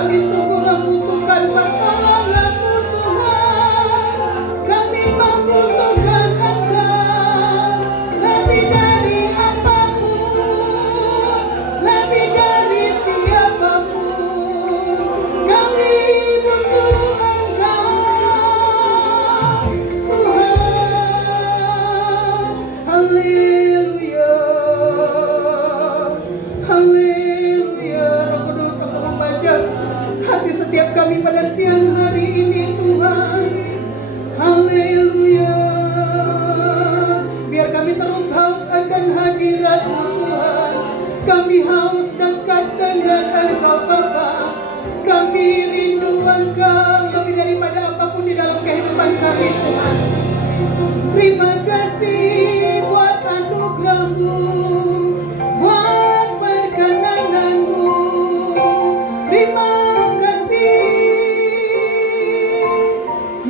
Kami sungguh membutuhkan pertolongan-Mu Tuhan. Kami membutuhkan Engkau lebih dari apapun, lebih dari siapapun. Kami butuh Engkau Tuhan. Haleluya, haleluya. Roh Kudus, Engkau membaca hati setiap kami pada siang hari ini Tuhan. Haleluya. Biar kami terus haus akan hadirat-Mu Tuhan. Kami haus dekat dengan Engkau Bapa. Kami rindu Engkau lebih daripada apapun di dalam kehidupan kami Tuhan. Terima kasih buat anugerah-Mu, buat perkenanan-Mu. Terima kasih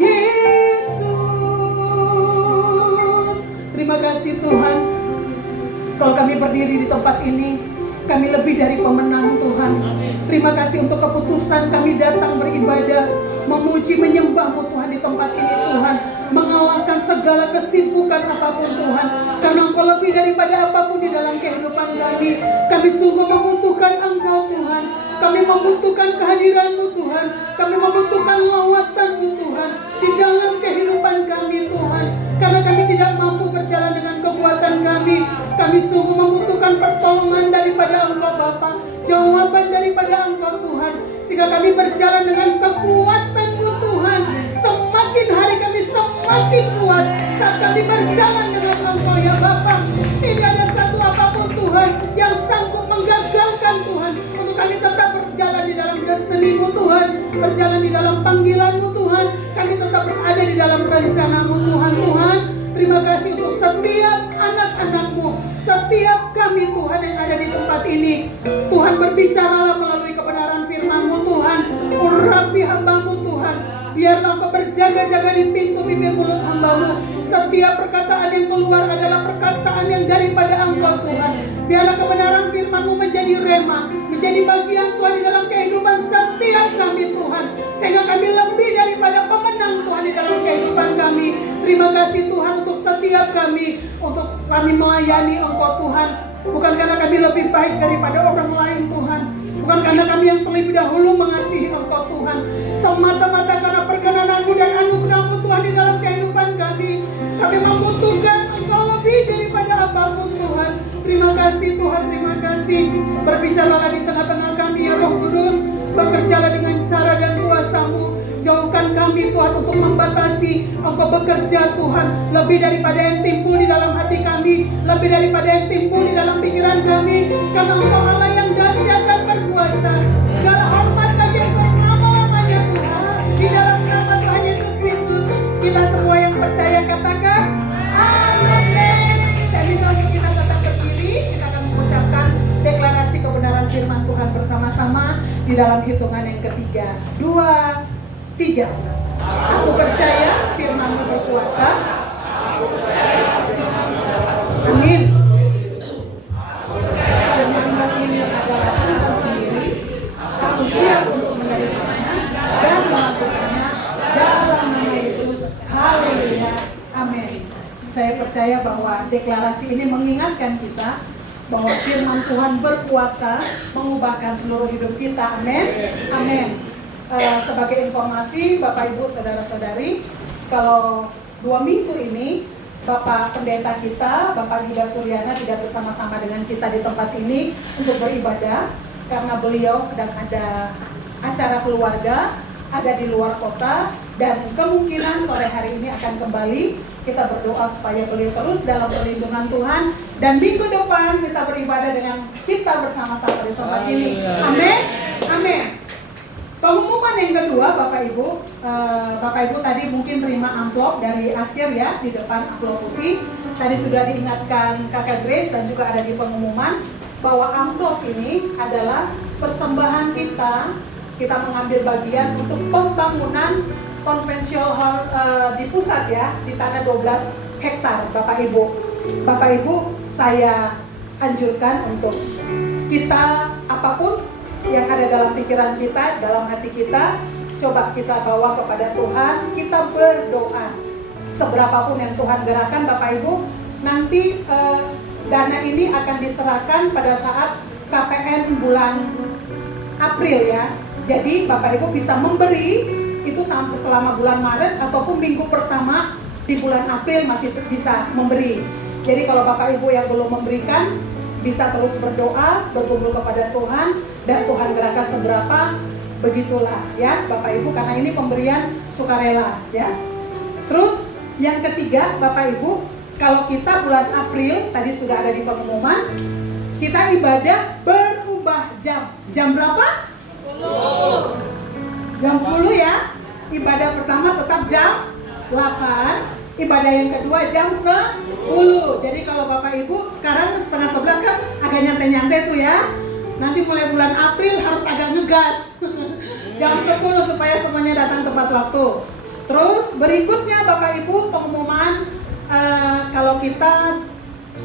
Yesus. Terima kasih Tuhan. Kalau kami berdiri di tempat ini, kami lebih dari pemenang Tuhan. Terima kasih untuk keputusan kami datang beribadah, memuji, menyembah-Mu Tuhan di tempat ini Tuhan. Mengalahkan segala kesibukan apapun Tuhan. Karena Engkau lebih daripada apapun di dalam kehidupan kami. Kami sungguh membutuhkan Engkau Tuhan. Kami membutuhkan kehadiran-Mu Tuhan. Kami membutuhkan lawatan-Mu Tuhan di dalam kehidupan kami Tuhan. Karena kami tidak mampu berjalan dengan kekuatan kami. Kami sungguh membutuhkan pertolongan daripada Engkau Bapa, jawaban daripada Engkau Tuhan, sehingga kami berjalan dengan kekuatan-Mu Tuhan. Semakin hari kami semakin kuat saat kami berjalan dengan Engkau ya Bapa. Tidak ada satu apapun Tuhan yang sanggup menggagalkan Tuhan untuk kami tetap berjalan di dalam destiny-Mu Tuhan, berjalan di dalam panggilan-Mu Tuhan. Kami tetap berada di dalam rencana-Mu Tuhan. Tuhan, terima kasih untuk setiap anak-anak-Mu, setiap kami Tuhan yang ada di tempat ini. Tuhan, berbicaralah melalui kebenaran firman-Mu Tuhan. Urapi hamba-Mu Tuhan. Biarlah Engkau berjaga-jaga di pintu bibir mulut hamba-Mu. Setiap perkataan yang keluar adalah perkataan yang daripada Engkau Tuhan. Biarlah kebenaran firman-Mu menjadi rema, menjadi bagian Tuhan di dalam kehidupan setiap kami Tuhan. Sehingga kami lebih daripada pemenang Tuhan di dalam kehidupan kami. Terima kasih Tuhan untuk setiap kami, untuk kami melayani Engkau Tuhan. Bukan karena kami lebih baik daripada orang lain Tuhan. Bukan karena kami yang terlebih dahulu mengasihi Engkau Tuhan. Semata-mata karena perkenanan-Mu dan anugerah-Mu Tuhan di dalam kehidupan kami. Kami membutuhkan Engkau lebih daripada apapun Tuhan. Terima kasih Tuhan, terima kasih. Berbicaralah di tengah-tengah kami ya Roh Kudus. Bekerjalah dengan cara dan kuasa-Mu. Jauhkan kami Tuhan untuk membatasi Engkau bekerja Tuhan. Lebih daripada yang timbul di dalam hati kami, lebih daripada yang timbul di dalam pikiran kami. Karena Engkau Allah yang dahsyat dan berkuasa. Segala hormat bagi Engkau selama-lamanya Tuhan. Di dalam nama Tuhan Yesus Kristus, kita semua yang percaya katakan amin. Saya minta untuk kita tetap berdiri. Kita akan mengucapkan deklarasi kebenaran firman Tuhan bersama-sama di dalam hitungan yang ketiga. 2, 3. Aku percaya firman-Mu berkuasa. Amin. Firman-Mu ini adalah Tuhan sendiri. Aku siap untuk menerimanya dan melakukannya dalam nama Yesus. Haleluya. Amin. Saya percaya bahwa deklarasi ini mengingatkan kita bahwa firman Tuhan berkuasa mengubahkan seluruh hidup kita. Amin. Amin. Sebagai informasi Bapak Ibu Saudara-saudari, kalau 2 minggu ini Bapak Pendeta kita, Bapak Yuda Suryana tidak bersama-sama dengan kita di tempat ini untuk beribadah karena beliau sedang ada acara keluarga, ada di luar kota, dan kemungkinan sore hari ini akan kembali. Kita berdoa supaya beliau terus dalam perlindungan Tuhan dan minggu depan bisa beribadah dengan kita bersama-sama di tempat ini. Amin. Amin. Pengumuman yang kedua, Bapak Ibu tadi mungkin terima amplop dari Asyir ya, di depan amplop putih. Tadi sudah diingatkan Kakak Grace dan juga ada di pengumuman bahwa amplop ini adalah persembahan kita mengambil bagian untuk pembangunan konvensional hall di pusat ya, di tanah 12 hektar Bapak Ibu. Bapak Ibu, saya anjurkan untuk kita apapun yang ada dalam pikiran kita, dalam hati kita, coba kita bawa kepada Tuhan, kita berdoa. Seberapapun yang Tuhan gerakan, Bapak Ibu, nanti dana ini akan diserahkan pada saat KPN bulan April ya. Jadi Bapak Ibu bisa memberi itu sampai selama bulan Maret ataupun minggu pertama di bulan April masih bisa memberi. Jadi kalau Bapak Ibu yang belum memberikan, bisa terus berdoa, berkumpul kepada Tuhan, dan Tuhan gerakan seberapa, begitulah ya Bapak Ibu, karena ini pemberian sukarela ya. Terus yang ketiga Bapak Ibu, kalau kita bulan April, tadi sudah ada di pengumuman, kita ibadah berubah jam. Jam berapa? 10. Jam 10 ya. Ibadah pertama tetap jam 8. Ibadah yang kedua jam 10. Jadi kalau Bapak Ibu sekarang setengah 11 kan agak nyantai-nyantai tuh ya. Nanti mulai bulan April harus agak ngegas. Jam 10 supaya semuanya datang tepat waktu. Terus berikutnya Bapak Ibu pengumuman kalau kita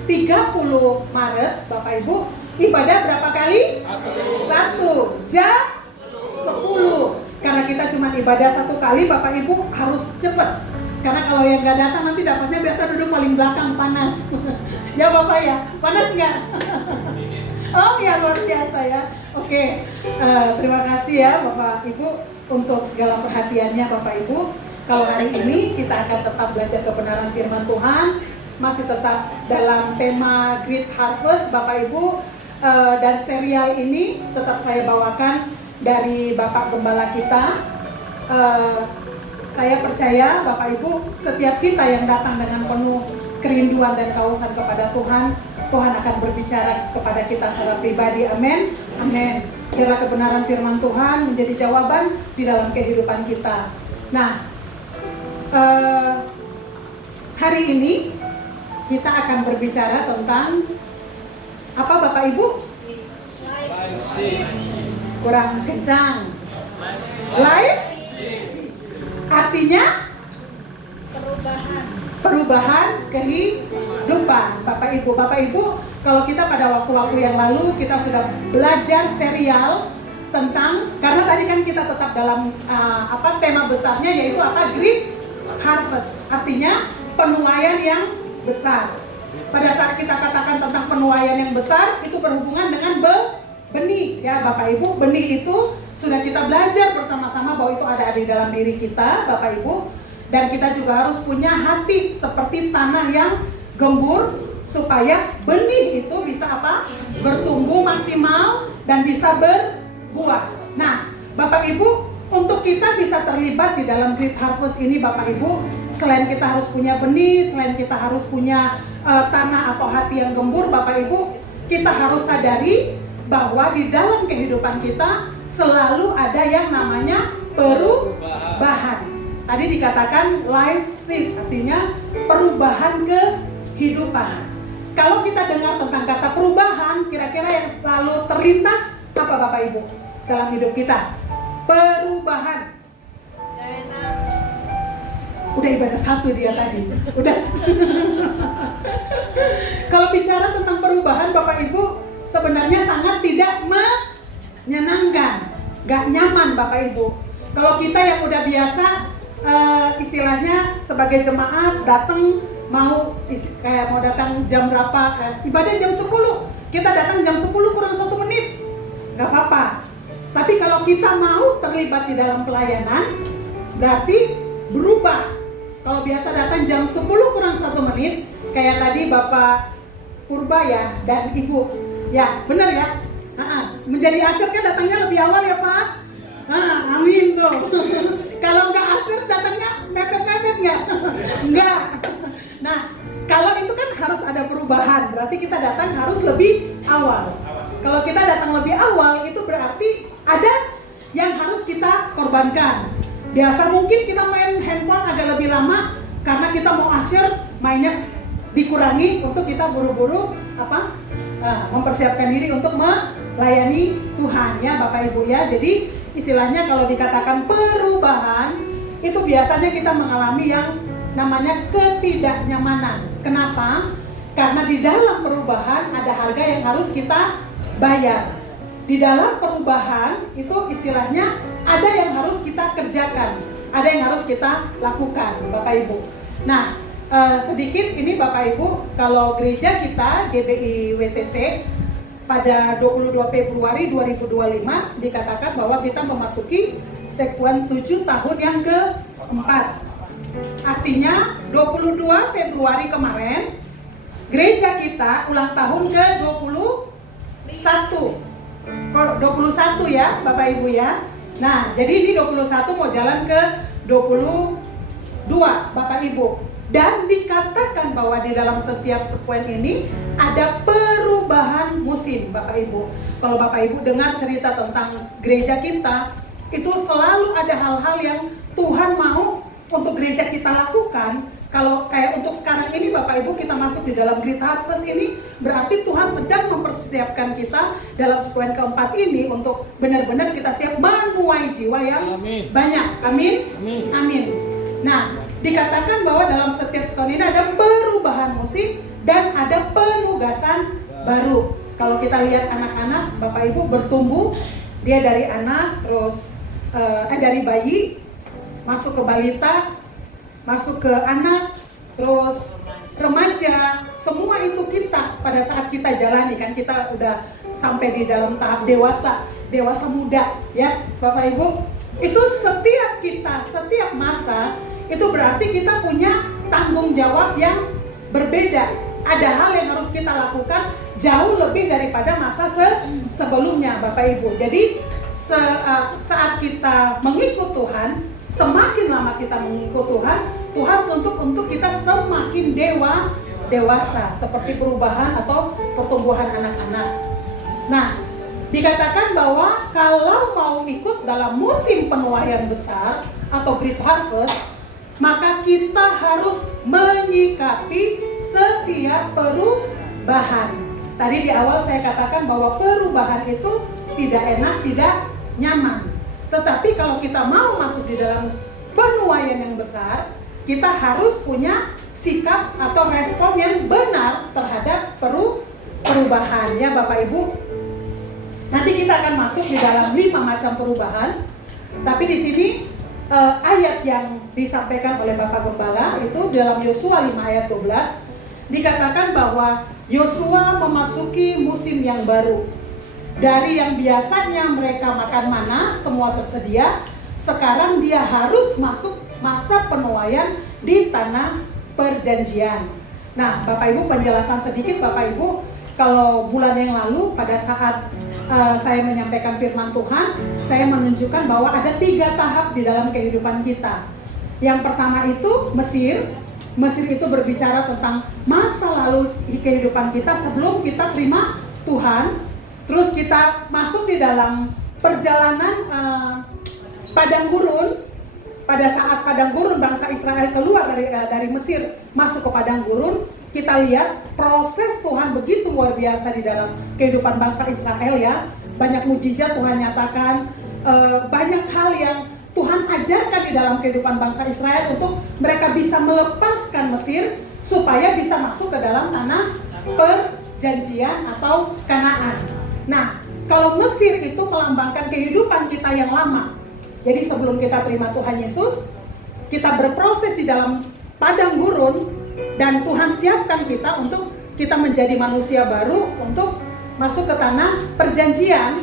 30 Maret Bapak Ibu ibadah berapa kali? 1 jam 10. Karena kita cuma ibadah 1 kali, Bapak Ibu harus cepat. Karena kalau yang nggak datang nanti dapatnya biasa duduk paling belakang panas. Ya Bapak ya, panas nggak? Oh ya, luar biasa ya. Oke, terima kasih ya Bapak Ibu untuk segala perhatiannya Bapak Ibu. Kalau hari ini kita akan tetap belajar kebenaran firman Tuhan, masih tetap dalam tema Great Harvest Bapak Ibu, dan serial ini tetap saya bawakan dari Bapak Gembala kita. Saya percaya Bapak Ibu, setiap kita yang datang dengan penuh kerinduan dan kausan kepada Tuhan, Tuhan akan berbicara kepada kita secara pribadi. Amin. Amin. Biarlah kebenaran firman Tuhan menjadi jawaban di dalam kehidupan kita. Nah, hari ini kita akan berbicara tentang apa Bapak Ibu? Kurang kencang. Life artinya perubahan kehidupan. Bapak Ibu, kalau kita pada waktu-waktu yang lalu kita sudah belajar serial tentang, karena tadi kan kita tetap dalam tema besarnya yaitu Great Harvest, artinya penuaian yang besar. Pada saat kita katakan tentang penuaian yang besar, itu berhubungan dengan benih ya Bapak Ibu. Benih itu sudah kita belajar bersama-sama bahwa itu ada di dalam diri kita Bapak Ibu. Dan kita juga harus punya hati seperti tanah yang gembur, supaya benih itu bisa bertumbuh maksimal dan bisa berbuah. Nah Bapak Ibu, untuk kita bisa terlibat di dalam Great Harvest ini Bapak Ibu, selain kita harus punya benih, selain kita harus punya tanah atau hati yang gembur Bapak Ibu, kita harus sadari bahwa di dalam kehidupan kita selalu ada yang namanya perubahan. Tadi dikatakan life shift, artinya perubahan kehidupan. Kalau kita dengar tentang kata perubahan, kira-kira yang selalu terlintas apa Bapak Ibu dalam hidup kita? Perubahan. Udah ibadah 1 dia tadi. Udah. Kalau bicara tentang perubahan Bapak Ibu, sebenarnya sangat tidak menyenangkan, gak nyaman Bapak Ibu. Kalau kita yang udah biasa, istilahnya sebagai jemaat datang mau datang jam berapa, ibadah jam 10, kita datang jam 10 kurang 1 menit, gak apa-apa. Tapi kalau kita mau terlibat di dalam pelayanan, berarti berubah. Kalau biasa datang jam 10 kurang 1 menit, kayak tadi Bapak Purba ya dan Ibu, ya benar ya. Menjadi asir kan datangnya lebih awal ya Pak. Amin tuh. Kalau nggak asir datangnya mepet-mepet nggak? Nggak. Nah kalau itu kan harus ada perubahan, berarti kita datang harus lebih awal. Kalau kita datang lebih awal itu berarti ada yang harus kita korbankan. Biasa mungkin kita main handphone agak lebih lama karena kita mau asyir, mainnya dikurangi untuk kita buru-buru mempersiapkan diri untuk melayani Tuhan ya Bapak Ibu ya. Jadi istilahnya kalau dikatakan perubahan itu biasanya kita mengalami yang namanya ketidaknyamanan. Kenapa? Karena di dalam perubahan ada harga yang harus kita bayar. di dalam perubahan itu istilahnya ada yang harus kita kerjakan, ada yang harus kita lakukan, Bapak Ibu. Nah, sedikit ini Bapak Ibu, kalau gereja kita GBI WTC pada 22 Februari 2025 dikatakan bahwa kita memasuki sekuen 7 tahun yang keempat. Artinya 22 Februari kemarin gereja kita ulang tahun ke-21. 21 ya Bapak Ibu ya. Nah, jadi ini 21 mau jalan ke 22 Bapak Ibu. Dan dikatakan bahwa di dalam setiap sekuen ini ada perubahan musim Bapak Ibu. Kalau Bapak Ibu dengar cerita tentang gereja kita, itu selalu ada hal-hal yang Tuhan mau untuk gereja kita lakukan. Kalau kayak untuk sekarang ini Bapak Ibu kita masuk di dalam Great Harvest ini, berarti Tuhan sedang mempersiapkan kita dalam sekuen keempat ini untuk benar-benar kita siap menuai jiwa yang banyak. Amin. Amin. Nah, dikatakan bahwa dalam setiap sekuen ini ada perubahan musim dan ada penugasan baru. Kalau kita lihat anak-anak Bapak Ibu bertumbuh, dia dari anak terus dari bayi masuk ke balita, masuk ke anak, terus remaja, semua itu kita pada saat kita jalani kan, kita udah sampai di dalam tahap dewasa muda ya Bapak Ibu. Itu setiap kita, setiap masa itu berarti kita punya tanggung jawab yang berbeda. Ada hal yang harus kita lakukan jauh lebih daripada masa sebelumnya Bapak Ibu. Jadi saat kita mengikut Tuhan, semakin lama kita mengikut Tuhan, Tuhan tuntut untuk kita semakin dewasa, seperti perubahan atau pertumbuhan anak-anak. Nah, dikatakan bahwa kalau mau ikut dalam musim penuaian besar atau Great Harvest, maka kita harus menyikapi setiap perubahan. Tadi di awal saya katakan bahwa perubahan itu tidak enak, tidak nyaman. Tetapi kalau kita mau masuk di dalam penuaian yang besar, kita harus punya sikap atau respon yang benar terhadap perubahan ya Bapak Ibu. Nanti kita akan masuk di dalam 5 macam perubahan. Tapi di sini ayat yang disampaikan oleh Bapak Gembala itu dalam Yosua 5 ayat 12 dikatakan bahwa Yosua memasuki musim yang baru. Dari yang biasanya mereka makan mana, semua tersedia, sekarang dia harus masuk masa penuaian di tanah perjanjian. Nah, Bapak Ibu, penjelasan sedikit Bapak Ibu, kalau bulan yang lalu pada saat saya menyampaikan firman Tuhan, saya menunjukkan bahwa ada 3 tahap di dalam kehidupan kita. Yang pertama itu Mesir. Mesir itu berbicara tentang masa lalu kehidupan kita sebelum kita terima Tuhan. Terus kita masuk di dalam perjalanan padang gurun. Pada saat padang gurun bangsa Israel keluar dari Mesir masuk ke padang gurun, kita lihat proses Tuhan begitu luar biasa di dalam kehidupan bangsa Israel ya. Banyak mujizat Tuhan nyatakan, banyak hal yang Tuhan ajarkan di dalam kehidupan bangsa Israel untuk mereka bisa melepaskan Mesir supaya bisa masuk ke dalam tanah perjanjian atau Kanaan. Nah, kalau Mesir itu melambangkan kehidupan kita yang lama. Jadi sebelum kita terima Tuhan Yesus, kita berproses di dalam padang gurun dan Tuhan siapkan kita untuk kita menjadi manusia baru untuk masuk ke tanah perjanjian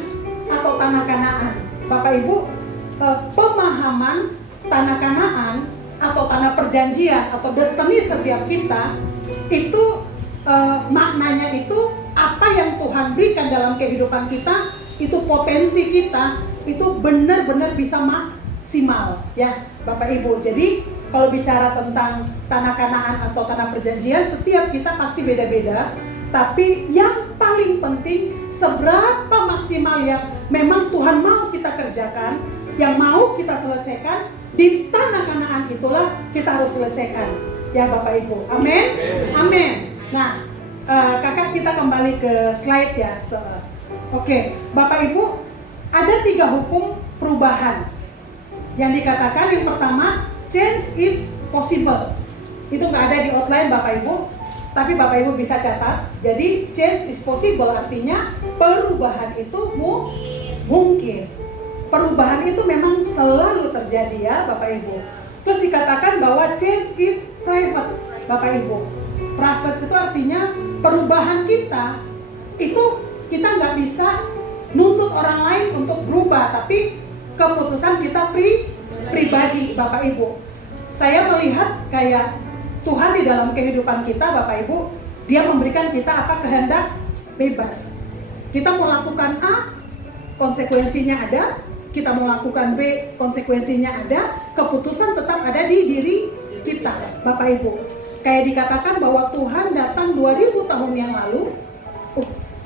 atau tanah Kanaan. Bapak Ibu, pemahaman tanah Kanaan atau tanah perjanjian atau destiny setiap kita itu maknanya itu apa yang Tuhan berikan dalam kehidupan kita, itu potensi kita itu benar-benar bisa maksimal ya Bapak Ibu. Jadi kalau bicara tentang tanah Kanaan atau tanah perjanjian, setiap kita pasti beda-beda. Tapi yang paling penting seberapa maksimal yang memang Tuhan mau kita kerjakan, yang mau kita selesaikan di tanah Kanaan itulah kita harus selesaikan ya Bapak Ibu. Amin. Amin. Nah, kakak kita kembali ke slide ya. Oke, Bapak Ibu, ada 3 hukum perubahan yang dikatakan. Yang pertama, change is possible. Itu nggak ada di outline Bapak Ibu. Tapi Bapak Ibu bisa catat, jadi change is possible artinya perubahan itu mungkin. Perubahan itu memang selalu terjadi ya Bapak Ibu. Terus dikatakan bahwa change is private Bapak Ibu. Private itu artinya perubahan kita itu kita nggak bisa nuntut orang lain untuk berubah, tapi keputusan kita pribadi Bapak Ibu. Saya melihat kayak Tuhan di dalam kehidupan kita Bapak Ibu, Dia memberikan kita apa kehendak bebas. Kita mau lakukan A, konsekuensinya ada. Kita mau lakukan B, konsekuensinya ada. Keputusan tetap ada di diri kita Bapak Ibu. Kayak dikatakan bahwa Tuhan datang 2000 tahun yang lalu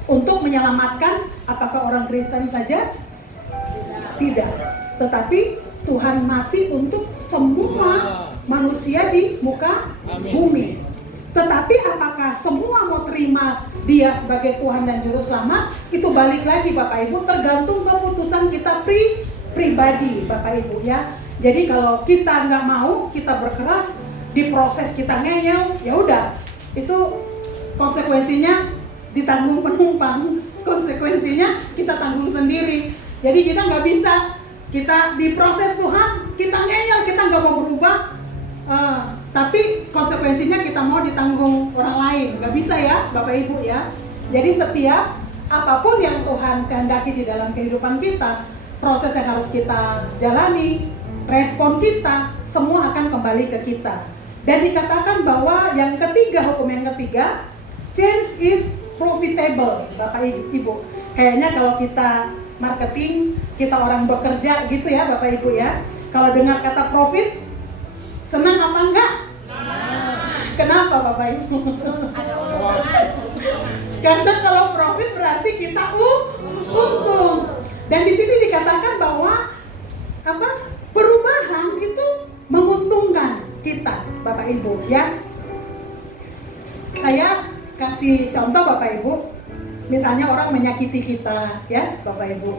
untuk menyelamatkan apakah orang Kristen saja? Tidak. Tetapi Tuhan mati untuk semua manusia di muka bumi. Tetapi apakah semua mau terima Dia sebagai Tuhan dan Juru Selamat? Itu balik lagi Bapak Ibu, tergantung keputusan kita pribadi Bapak Ibu ya. Jadi kalau kita nggak mau, kita berkeras, diproses kita ngeyel, ya udah, itu konsekuensinya ditanggung penumpang, konsekuensinya kita tanggung sendiri. Jadi kita nggak bisa, kita diproses Tuhan, kita ngeyel, kita nggak mau berubah, tapi konsekuensinya kita mau ditanggung orang lain, nggak bisa ya Bapak Ibu ya. Jadi setiap apapun yang Tuhan kehendaki di dalam kehidupan kita, proses yang harus kita jalani, respon kita, semua akan kembali ke kita. Dan dikatakan bahwa yang ketiga, hukum yang ketiga, change is profitable Bapak Ibu. Kayaknya kalau kita marketing, kita orang bekerja gitu ya Bapak Ibu ya, kalau dengar kata profit, senang apa enggak? Kenapa Bapak Ibu? Karena kalau profit berarti kita untung. Dan di sini dikatakan bahwa apa? Perubahan itu menguntungkan kita Bapak Ibu ya. Saya kasih contoh Bapak Ibu. Misalnya orang menyakiti kita ya Bapak Ibu.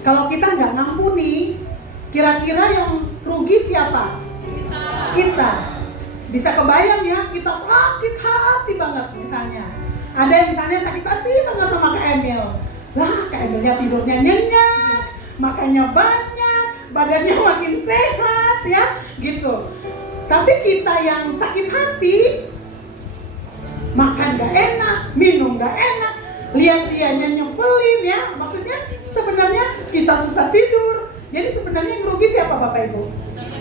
Kalau kita nggak ngampuni, kira-kira yang rugi siapa? Kita. Bisa kebayang ya, kita sakit hati banget misalnya. Ada yang misalnya sakit hati banget sama Kak Emil. Lah, Kak Emilnya tidurnya nyenyak, makannya banyak, badannya makin sehat ya, gitu. Tapi kita yang sakit hati, makan gak enak, minum gak enak, lihat dianya nyebelin ya. Maksudnya sebenarnya kita susah tidur. Jadi sebenarnya yang rugi siapa Bapak Ibu?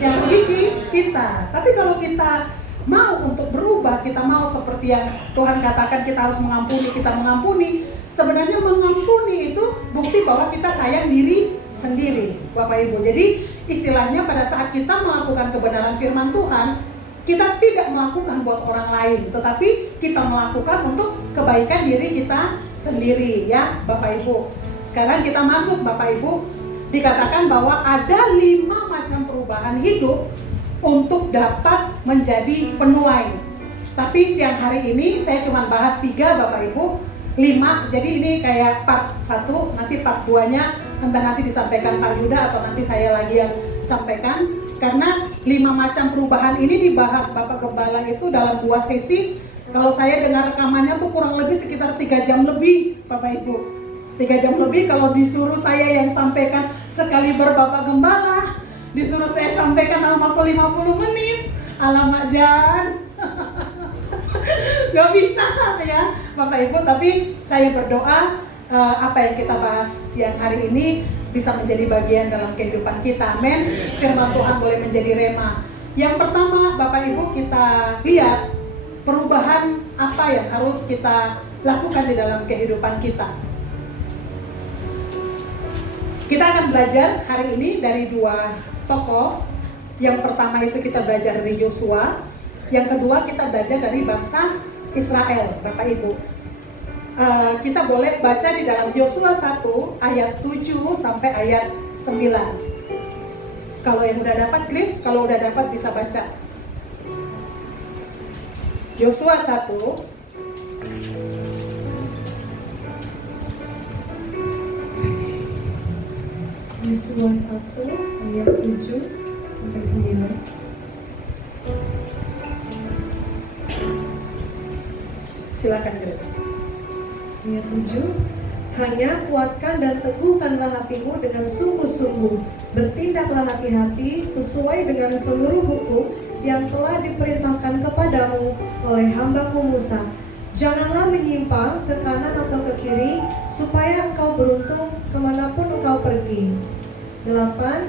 Yang rugi kita. Tapi kalau kita mau untuk berubah, kita mau seperti yang Tuhan katakan kita harus mengampuni, kita mengampuni. Sebenarnya mengampuni itu bukti bahwa kita sayang diri sendiri Bapak Ibu. Jadi istilahnya pada saat kita melakukan kebenaran firman Tuhan, kita tidak melakukan buat orang lain, tetapi kita melakukan untuk kebaikan diri kita sendiri ya Bapak Ibu. Sekarang kita masuk Bapak Ibu, dikatakan bahwa ada 5 macam perubahan hidup untuk dapat menjadi penuai. Tapi siang hari ini saya cuma bahas 3 Bapak Ibu, 5, jadi ini kayak part 1, nanti part 2-nya entah nanti disampaikan Pak Yuda atau nanti saya lagi yang sampaikan. Karena 5 macam perubahan ini dibahas Bapak Gembala itu dalam 2 sesi. Kalau saya dengar rekamannya tuh kurang lebih sekitar 3 jam lebih Bapak Ibu. 3 jam lebih kalau disuruh saya yang sampaikan sekali Bapak Gembala, disuruh saya sampaikan dalam waktu 50 menit, alamak Jan. Gak bisa ya Bapak Ibu, tapi saya berdoa apa yang kita bahas siang hari ini bisa menjadi bagian dalam kehidupan kita. Amin. Firman Tuhan boleh menjadi rema. Yang pertama Bapak Ibu, kita lihat perubahan apa yang harus kita lakukan di dalam kehidupan kita. Kita akan belajar hari ini dari 2 tokoh. Yang pertama itu kita belajar dari Yosua. Yang kedua kita belajar dari bangsa Israel Bapak Ibu. Kita boleh baca di dalam Yosua 1 ayat 7 sampai ayat 9. Kalau yang udah dapat Grace, kalau udah dapat bisa baca. Yosua 1 Yosua 1 ayat 7 sampai 9. Silakan Grace. Ayat 7. Hanya kuatkan dan teguhkanlah hatimu dengan sungguh-sungguh. Bertindaklah hati-hati sesuai dengan seluruh hukum yang telah diperintahkan kepadamu oleh hambaku Musa. Janganlah menyimpang ke kanan atau ke kiri, supaya engkau beruntung kemanapun engkau pergi. 8.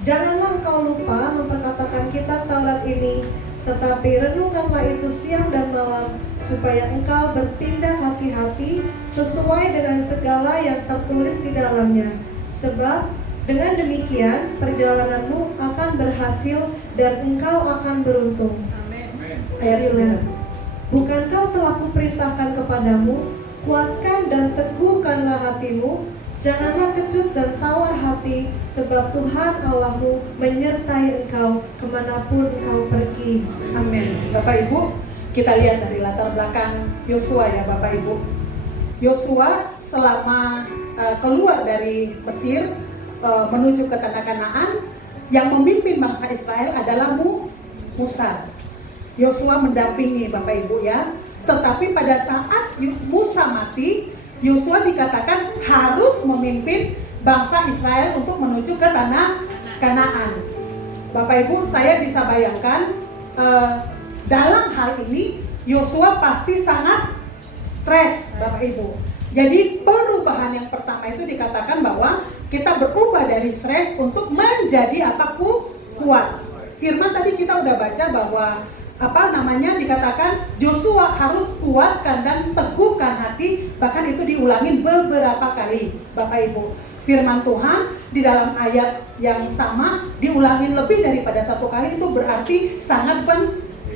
Janganlah engkau lupa memperkatakan kitab Taurat ini, tetapi renungkanlah itu siang dan malam, supaya engkau bertindak hati-hati sesuai dengan segala yang tertulis di dalamnya. Sebab dengan demikian perjalananmu akan berhasil dan engkau akan beruntung. Amin. 9. Bukankah telah kuperintahkan kepadamu, kuatkan dan teguhkanlah hatimu, janganlah kecut dan tawar hati, sebab Tuhan Allahmu menyertai engkau kemanapun engkau pergi. Amin. Bapak Ibu, kita lihat dari latar belakang Yosua ya Bapak Ibu. Yosua selama keluar dari Mesir menuju ke tanah Kanaan, yang memimpin bangsa Israel adalah Musa. Yosua mendampingi Bapak Ibu ya. Tetapi pada saat Musa mati, Yosua dikatakan harus memimpin bangsa Israel untuk menuju ke tanah Kanaan. Bapak Ibu, saya bisa bayangkan dalam hal ini Yosua pasti sangat stres Bapak Ibu. Jadi perubahan yang pertama itu dikatakan bahwa kita berubah dari stres untuk menjadi kuat. Firman tadi kita udah baca bahwa dikatakan Yosua harus kuatkan dan teguhkan hati, bahkan itu diulangin beberapa kali Bapak Ibu. Firman Tuhan di dalam ayat yang sama diulangin lebih daripada satu kali, itu berarti sangat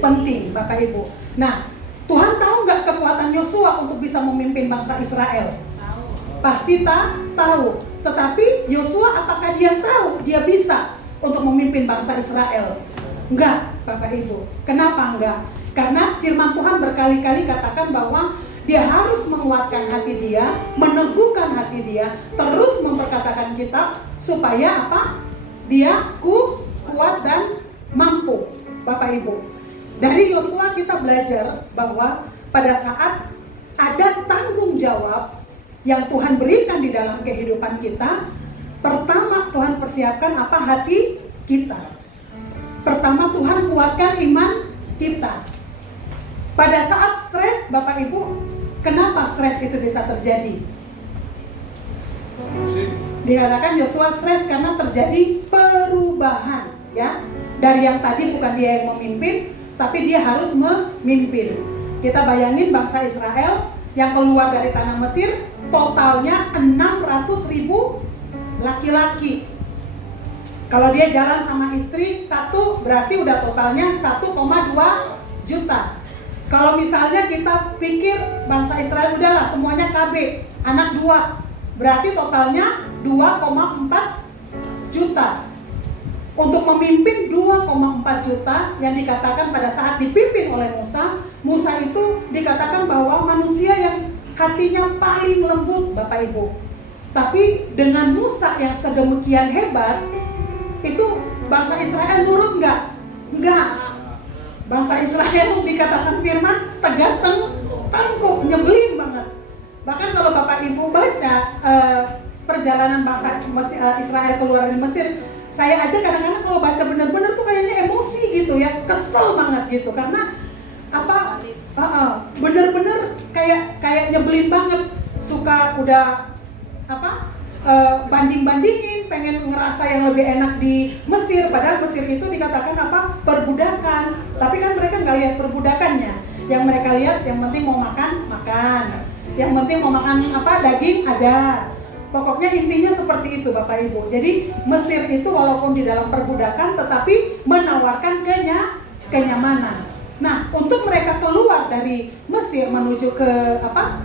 penting Bapak Ibu. Nah, Tuhan tahu nggak kekuatan Yosua untuk bisa memimpin bangsa Israel? Pasti tahu. Tetapi Yosua apakah dia tahu dia bisa untuk memimpin bangsa Israel? Enggak, Bapak Ibu. Kenapa enggak? Karena firman Tuhan berkali-kali katakan bahwa dia harus menguatkan hati dia, meneguhkan hati dia, terus memperkatakan kitab supaya dia kuat dan mampu. Bapak Ibu, dari Yosua kita belajar bahwa pada saat ada tanggung jawab yang Tuhan berikan di dalam kehidupan kita, pertama Tuhan persiapkan hati kita. Pertama Tuhan kuatkan iman kita. Pada saat stres Bapak Ibu, kenapa stres itu bisa terjadi? Dikatakan Yosua stres karena terjadi perubahan ya. Dari yang tadi bukan dia yang memimpin, tapi dia harus memimpin. Kita bayangin bangsa Israel yang keluar dari tanah Mesir, totalnya 600.000 laki-laki. Kalau dia jalan sama istri satu, berarti udah totalnya 1,2 juta. Kalau misalnya kita pikir bangsa Israel udahlah semuanya KB, anak 2, berarti totalnya 2,4 juta. Untuk memimpin 2,4 juta yang dikatakan pada saat dipimpin oleh Musa itu dikatakan bahwa manusia yang hatinya paling lembut Bapak Ibu. Tapi dengan Musa yang sedemikian hebat, itu bangsa Israel nurut nggak? Nggak. Bangsa Israel dikatakan firman tegak tengkuk, nyebelin banget. Bahkan kalau Bapak Ibu baca perjalanan bangsa Israel keluar dari Mesir, saya aja kadang-kadang kalau baca benar-benar tuh kayaknya emosi gitu ya, kesel banget gitu karena benar-benar kayak nyebelin banget, suka udah banding-bandingin, pengen ngerasa yang lebih enak di Mesir, padahal Mesir itu dikatakan perbudakan. Tapi kan mereka nggak lihat perbudakannya. Yang mereka lihat yang penting mau makan, yang penting mau makan daging ada. Pokoknya intinya seperti itu Bapak Ibu. Jadi Mesir itu walaupun di dalam perbudakan tetapi menawarkan kenyamanan. Nah, untuk mereka keluar dari Mesir menuju ke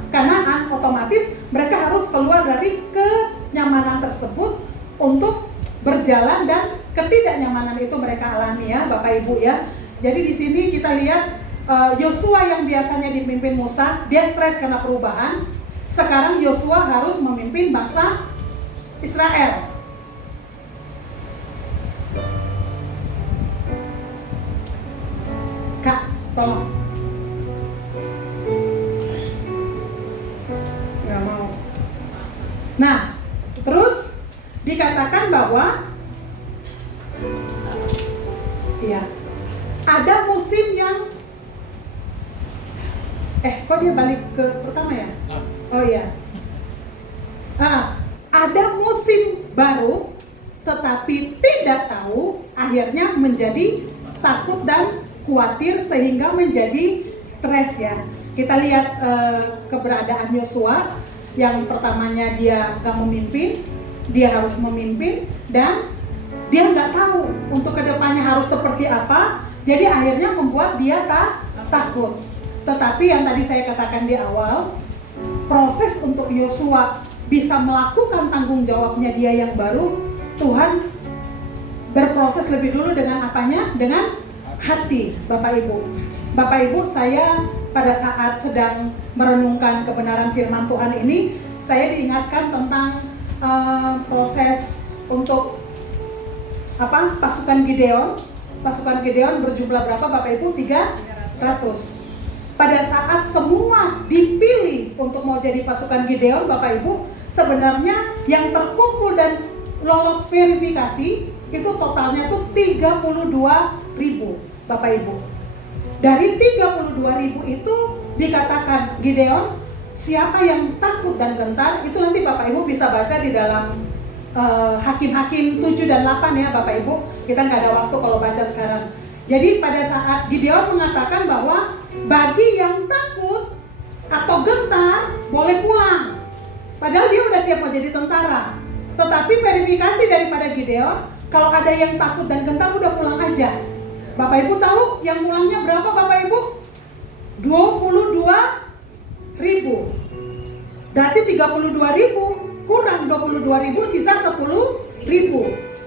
Kanaan, otomatis mereka harus keluar dari kenyamanan tersebut untuk berjalan, dan ketidaknyamanan itu mereka alami ya Bapak Ibu ya. Jadi di sini kita lihat Yosua yang biasanya dipimpin Musa, dia stres karena perubahan. Sekarang Yosua harus memimpin bangsa Israel. Kak, tolong. dikatakan bahwa ya, ada musim yang kok dia balik ke pertama ya? Oh iya. Ada musim baru tetapi tidak tahu, akhirnya menjadi takut dan khawatir sehingga menjadi stres ya. Kita lihat keberadaan Yosua, yang pertamanya dia gak memimpin, dia harus memimpin dan dia nggak tahu untuk kedepannya harus seperti apa, jadi akhirnya membuat dia takut. Tetapi yang tadi saya katakan di awal, proses untuk Yosua bisa melakukan tanggung jawabnya dia yang baru, Tuhan berproses lebih dulu dengan apanya? Dengan hati, Bapak Ibu. Bapak Ibu, saya pada saat sedang merenungkan kebenaran firman Tuhan ini, saya diingatkan tentang proses untuk pasukan Gideon. Pasukan Gideon berjumlah berapa Bapak Ibu? 300. Pada saat semua dipilih untuk mau jadi pasukan Gideon, Bapak Ibu, sebenarnya yang terkumpul dan lolos verifikasi itu totalnya tuh 32.000 Bapak Ibu. Dari 32.000 itu dikatakan Gideon, siapa yang takut dan gentar, itu nanti Bapak Ibu bisa baca di dalam Hakim-Hakim 7 dan 8 ya Bapak Ibu. Kita nggak ada waktu kalau baca sekarang. Jadi pada saat Gideon mengatakan bahwa bagi yang takut atau gentar boleh pulang, padahal dia udah siap mau jadi tentara. Tetapi verifikasi daripada Gideon, kalau ada yang takut dan gentar udah pulang aja. Bapak Ibu tahu yang pulangnya berapa Bapak Ibu? 22.000. Berarti 32.000 kurang 22.000, sisa 10.000.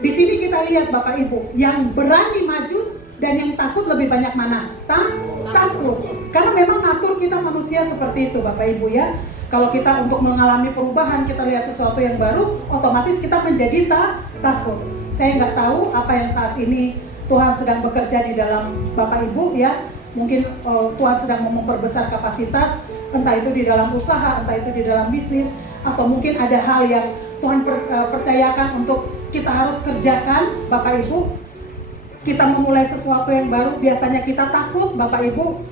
Di sini kita lihat Bapak Ibu, yang berani maju dan yang takut lebih banyak mana? Takut. Karena memang natur kita manusia seperti itu Bapak Ibu ya. Kalau kita untuk mengalami perubahan, kita lihat sesuatu yang baru, otomatis kita menjadi takut. Saya nggak tahu apa yang saat ini Tuhan sedang bekerja di dalam Bapak Ibu ya. Mungkin Tuhan sedang memperbesar kapasitas, entah itu di dalam usaha, entah itu di dalam bisnis, atau mungkin ada hal yang Tuhan percayakan untuk kita harus kerjakan Bapak Ibu. Kita memulai sesuatu yang baru, biasanya kita takut Bapak Ibu.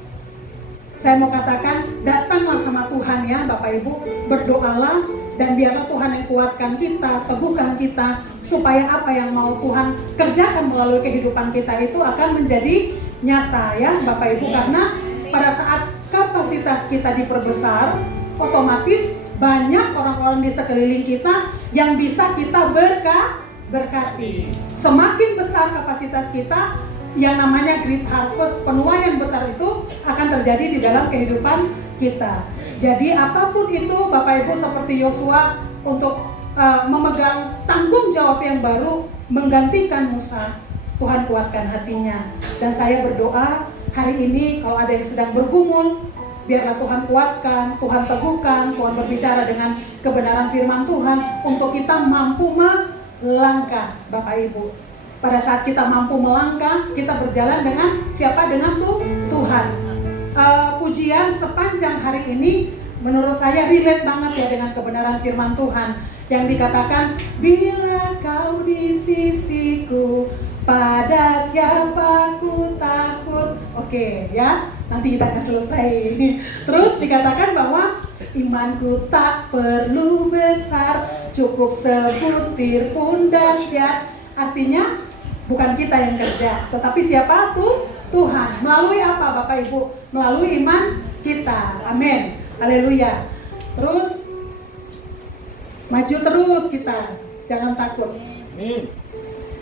Saya mau katakan, datanglah sama Tuhan ya Bapak Ibu, berdoalah dan biarlah Tuhan yang kuatkan kita, teguhkan kita, supaya apa yang mau Tuhan kerjakan melalui kehidupan kita itu akan menjadi nyata ya Bapak Ibu. Karena pada saat kapasitas kita diperbesar, otomatis banyak orang-orang di sekeliling kita yang bisa kita berkati. Semakin besar kapasitas kita, yang namanya great harvest, penuaian besar itu akan terjadi di dalam kehidupan kita. Jadi apapun itu Bapak Ibu, seperti Yosua untuk memegang tanggung jawab yang baru, menggantikan Musa, Tuhan kuatkan hatinya. Dan saya berdoa hari ini kalau ada yang sedang bergumul, biarlah Tuhan kuatkan, Tuhan teguhkan, Tuhan berbicara dengan kebenaran firman Tuhan untuk kita mampu melangkah Bapak Ibu. Pada saat kita mampu melangkah, kita berjalan dengan siapa? Dengan Tuhan. Pujian sepanjang hari ini menurut saya relate banget ya dengan kebenaran firman Tuhan yang dikatakan, bila kau di sisiku, pada siapa ku takut. Oke ya, nanti kita akan selesai. Terus dikatakan bahwa imanku tak perlu besar, cukup sebutir pun dahsyat. Artinya bukan kita yang kerja, tetapi siapa tuh? Tuhan. Melalui apa Bapak Ibu? Melalui iman kita. Amin. Haleluya. Terus maju terus kita, jangan takut.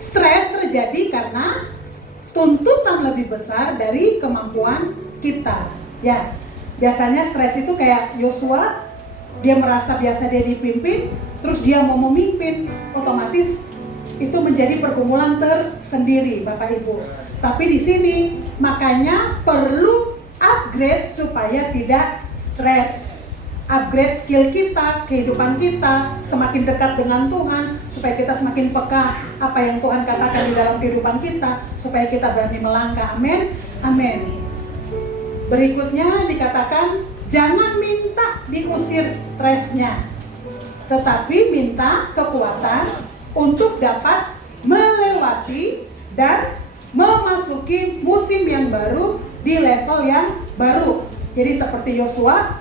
Stres terjadi karena tuntutan lebih besar dari kemampuan kita. Ya, biasanya stres itu kayak Yosua, dia merasa biasa dia dipimpin, terus dia mau memimpin, otomatis itu menjadi pergumulan tersendiri Bapak Ibu. Tapi di sini makanya perlu upgrade supaya tidak stres. Upgrade skill kita, kehidupan kita, semakin dekat dengan Tuhan, supaya kita semakin peka apa yang Tuhan katakan di dalam kehidupan kita, supaya kita berani melangkah. Amin. Amin. Berikutnya dikatakan, jangan minta diusir stresnya, tetapi minta kekuatan untuk dapat melewati dan memasuki musim yang baru di level yang baru. Jadi seperti Yosua,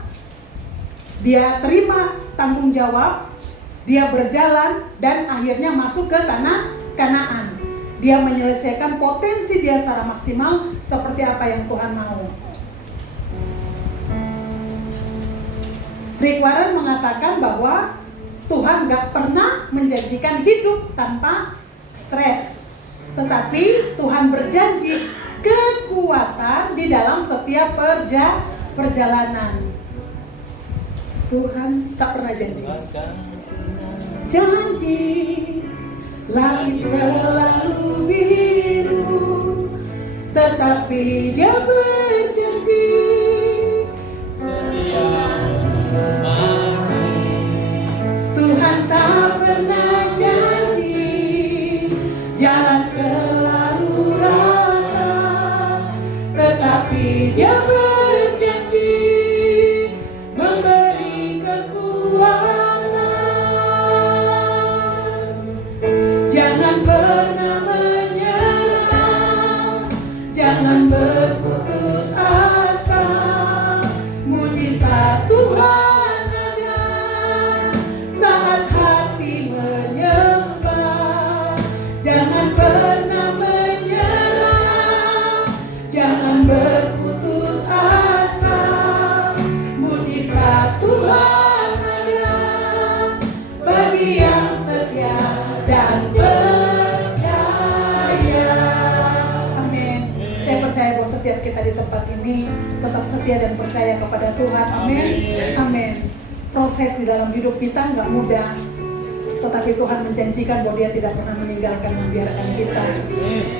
dia terima tanggung jawab, dia berjalan dan akhirnya masuk ke tanah Kanaan. Dia menyelesaikan potensi dia secara maksimal seperti apa yang Tuhan mau. Rick Warren mengatakan bahwa Tuhan gak pernah menjanjikan hidup tanpa stres, tetapi Tuhan berjanji kekuatan di dalam setiap perjalanan. Tuhan tak pernah janji. Janji langit selalu biru, tetapi Dia berjanji Tuhan tak pernah janji jalan selalu rata, tetapi Dia berjanji memberi kekuatan. Jangan pernah menyerah, jangan berputus asa. Mujizat Tuhan ada saat hati menyembah. Jangan pernah menyerah, jangan berputus asa. Mujizat Tuhan ada bagi yang setia dan percaya. Amin. Saya percaya bahwa setiap kita di tempat ini tetap setia dan percaya kepada Tuhan. Amin. Amin. Proses di dalam hidup kita nggak mudah, tetapi Tuhan menjanjikan bahwa Dia tidak pernah meninggalkan, membiarkan kita.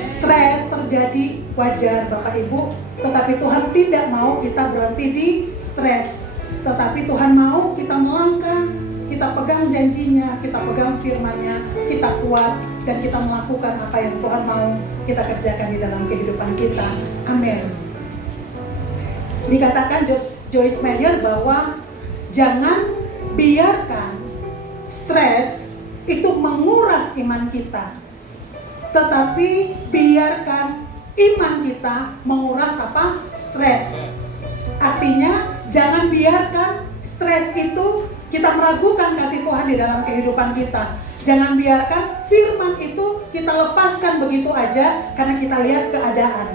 Stres terjadi, wajar Bapak Ibu, tetapi Tuhan tidak mau kita berhenti di stres. Tetapi Tuhan mau kita melangkah, kita pegang janjinya, kita pegang firman-Nya, kita kuat, dan kita melakukan apa yang Tuhan mau kita kerjakan di dalam kehidupan kita. Amin. Dikatakan Joyce Meyer bahwa jangan biarkan stres itu menguras iman kita, tetapi biarkan iman kita menguras apa? Stres. Artinya jangan biarkan stres itu kita meragukan kasih Tuhan di dalam kehidupan kita. Jangan biarkan firman itu kita lepaskan begitu aja karena kita lihat keadaan.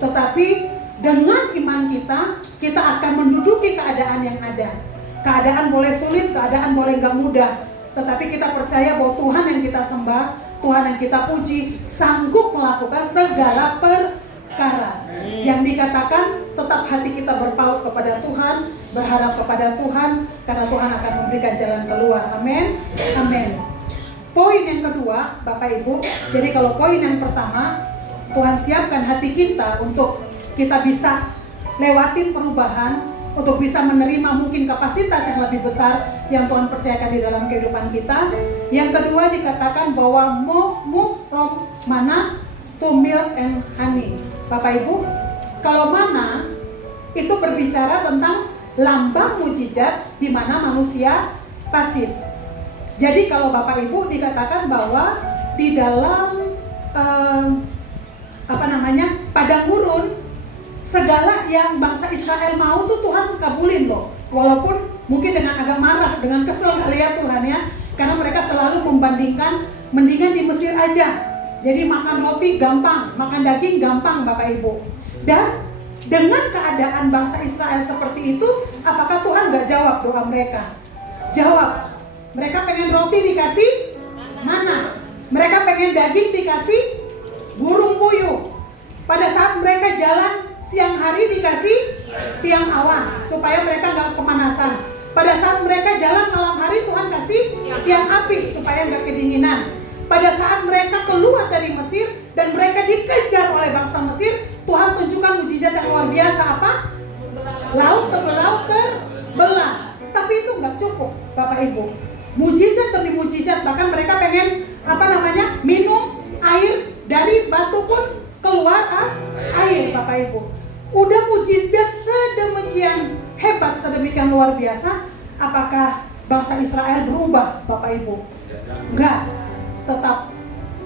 Tetapi dengan iman kita, kita akan menduduki keadaan yang ada. Keadaan boleh sulit, keadaan boleh gak mudah, tetapi kita percaya bahwa Tuhan yang kita sembah, Tuhan yang kita puji, sanggup melakukan segala perkara. Yang dikatakan tetap hati kita berpaut kepada Tuhan, berharap kepada Tuhan, karena Tuhan akan memberikan jalan keluar. Amin. Amin. Poin yang kedua, Bapak Ibu, jadi kalau poin yang pertama, Tuhan siapkan hati kita untuk kita bisa lewatin perubahan, untuk bisa menerima mungkin kapasitas yang lebih besar yang Tuhan percayakan di dalam kehidupan kita. Yang kedua dikatakan bahwa move from manna to milk and honey. Bapak Ibu, kalau manna itu berbicara tentang lambang mujizat di mana manusia pasif. Jadi kalau Bapak Ibu dikatakan bahwa di dalam padang gurun, segala yang bangsa Israel mau tuh Tuhan kabulin loh. Walaupun mungkin dengan agak marah, dengan kesel kali ya Tuhan ya, karena mereka selalu membandingkan mendingan di Mesir aja. Jadi makan roti gampang, makan daging gampang Bapak Ibu. Dan dengan keadaan bangsa Israel seperti itu, apakah Tuhan gak jawab doa mereka? Jawab. Mereka pengen roti dikasih mana? Mereka pengen daging dikasih burung puyuh. Pada saat mereka jalan siang hari dikasih tiang awan supaya mereka gak kemanasan. Pada saat mereka jalan malam hari Tuhan kasih tiang api supaya gak kedinginan. Pada saat mereka keluar dari Mesir dan mereka dikejar oleh bangsa Mesir, Tuhan tunjukkan mujizat yang luar biasa apa? Laut terbelah. Tapi itu gak cukup Bapak Ibu. Mujizat demi mujizat, bahkan mereka pengen minum air dari batu pun keluar air Bapak Ibu. Udah mujizat sedemikian hebat, sedemikian luar biasa, apakah bangsa Israel berubah Bapak Ibu? Enggak. tetap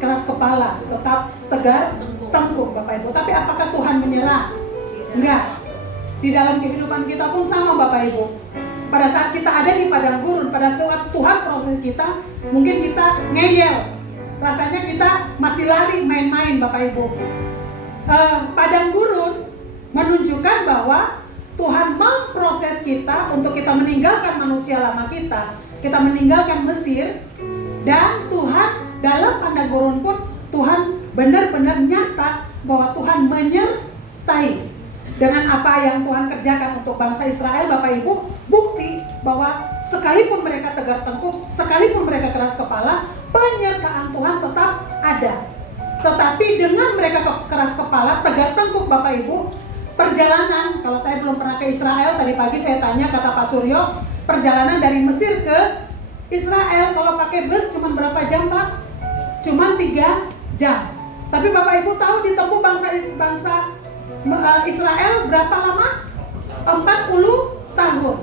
keras kepala, tetap tegar, tengkuk Bapak Ibu. Tapi apakah Tuhan menyerah? Enggak. Di dalam kehidupan kita pun sama Bapak Ibu. Pada saat kita ada di padang gurun, pada saat Tuhan proses kita, mungkin kita ngeyel. Rasanya kita masih lari main-main Bapak Ibu. Padang gurun menunjukkan bahwa Tuhan memproses kita untuk kita meninggalkan manusia lama kita meninggalkan Mesir, dan Tuhan dalam padang gurun pun Tuhan benar-benar nyata bahwa Tuhan menyertai dengan apa yang Tuhan kerjakan untuk bangsa Israel Bapak Ibu. Bukti bahwa sekalipun mereka tegar tengkuk, sekalipun mereka keras kepala, penyertaan Tuhan tetap ada. Tetapi dengan mereka keras kepala, tegar tengkuk Bapak Ibu, perjalanan, kalau saya belum pernah ke Israel, tadi pagi saya tanya, kata Pak Suryo, perjalanan dari Mesir ke Israel kalau pakai bus cuma berapa jam Pak? Cuma 3 jam. Tapi Bapak Ibu tahu ditempuh bangsa Israel berapa lama? 40 tahun.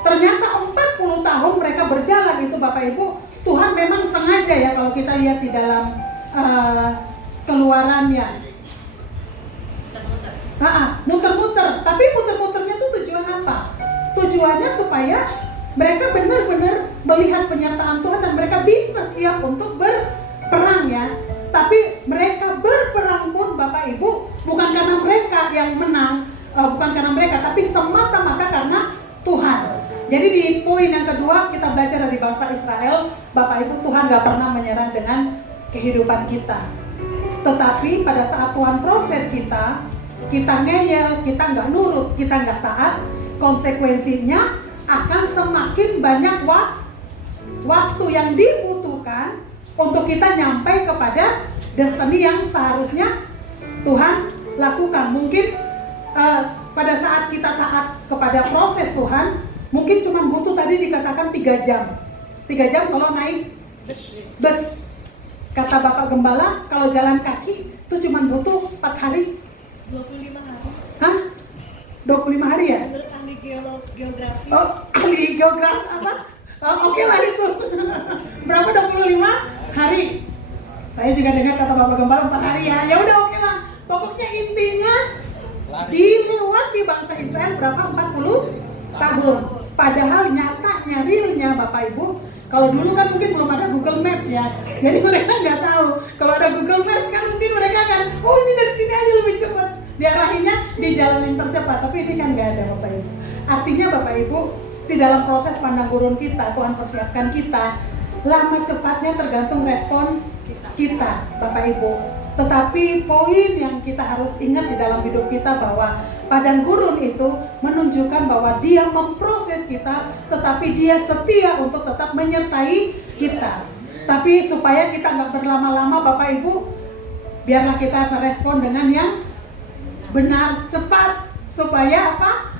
Ternyata 40 tahun mereka berjalan itu Bapak Ibu. Tuhan memang sengaja ya kalau kita lihat di dalam keluarannya. Muter-muter. Tapi muter-muternya itu tujuan apa? Tujuannya supaya mereka benar-benar melihat penyertaan Tuhan dan mereka bisa siap untuk berperang ya. Tapi mereka berperang pun Bapak Ibu bukan karena mereka yang menang, bukan karena mereka, tapi semata-mata karena Tuhan. Jadi di poin yang kedua kita belajar dari bangsa Israel, Bapak Ibu, Tuhan gak pernah menyerah dengan kehidupan kita. Tetapi pada saat Tuhan proses kita ngeyel, kita gak nurut, kita gak taat, konsekuensinya akan semakin banyak waktu yang dibutuhkan untuk kita nyampe kepada destiny yang seharusnya Tuhan lakukan. Mungkin pada saat kita taat kepada proses Tuhan, mungkin cuma butuh tadi dikatakan 3 jam. 3 jam kalau naik bus. Kata Bapak Gembala, kalau jalan kaki itu cuma butuh 4 hari. 25 hari. Hah? 25 hari ya? Menurut ahli geografi. Oh, ahli geografi apa? Oh, oke lah itu. Berapa 25 hari? Saya juga dengar kata Bapak Gembala 4 hari ya. Ya udah oke lah. Pokoknya intinya dilewati bangsa Israel berapa? 40 tahun. Padahal nyatanya, realnya Bapak Ibu, kalau dulu kan mungkin belum ada Google Maps ya. Jadi mereka nggak tahu. Kalau ada Google Maps kan mungkin mereka kan, oh ini dari sini aja lebih cepat. Diarahinya di jalan yang tercepat. Tapi ini kan nggak ada Bapak Ibu. Artinya Bapak Ibu, di dalam proses padang gurun kita, Tuhan persiapkan kita. Lama cepatnya tergantung respon kita Bapak Ibu. Tetapi poin yang kita harus ingat di dalam hidup kita bahwa padang gurun itu menunjukkan bahwa Dia memproses kita, tetapi Dia setia untuk tetap menyertai kita. Tapi supaya kita nggak berlama-lama Bapak Ibu, biarlah kita merespon dengan yang benar, cepat, supaya apa?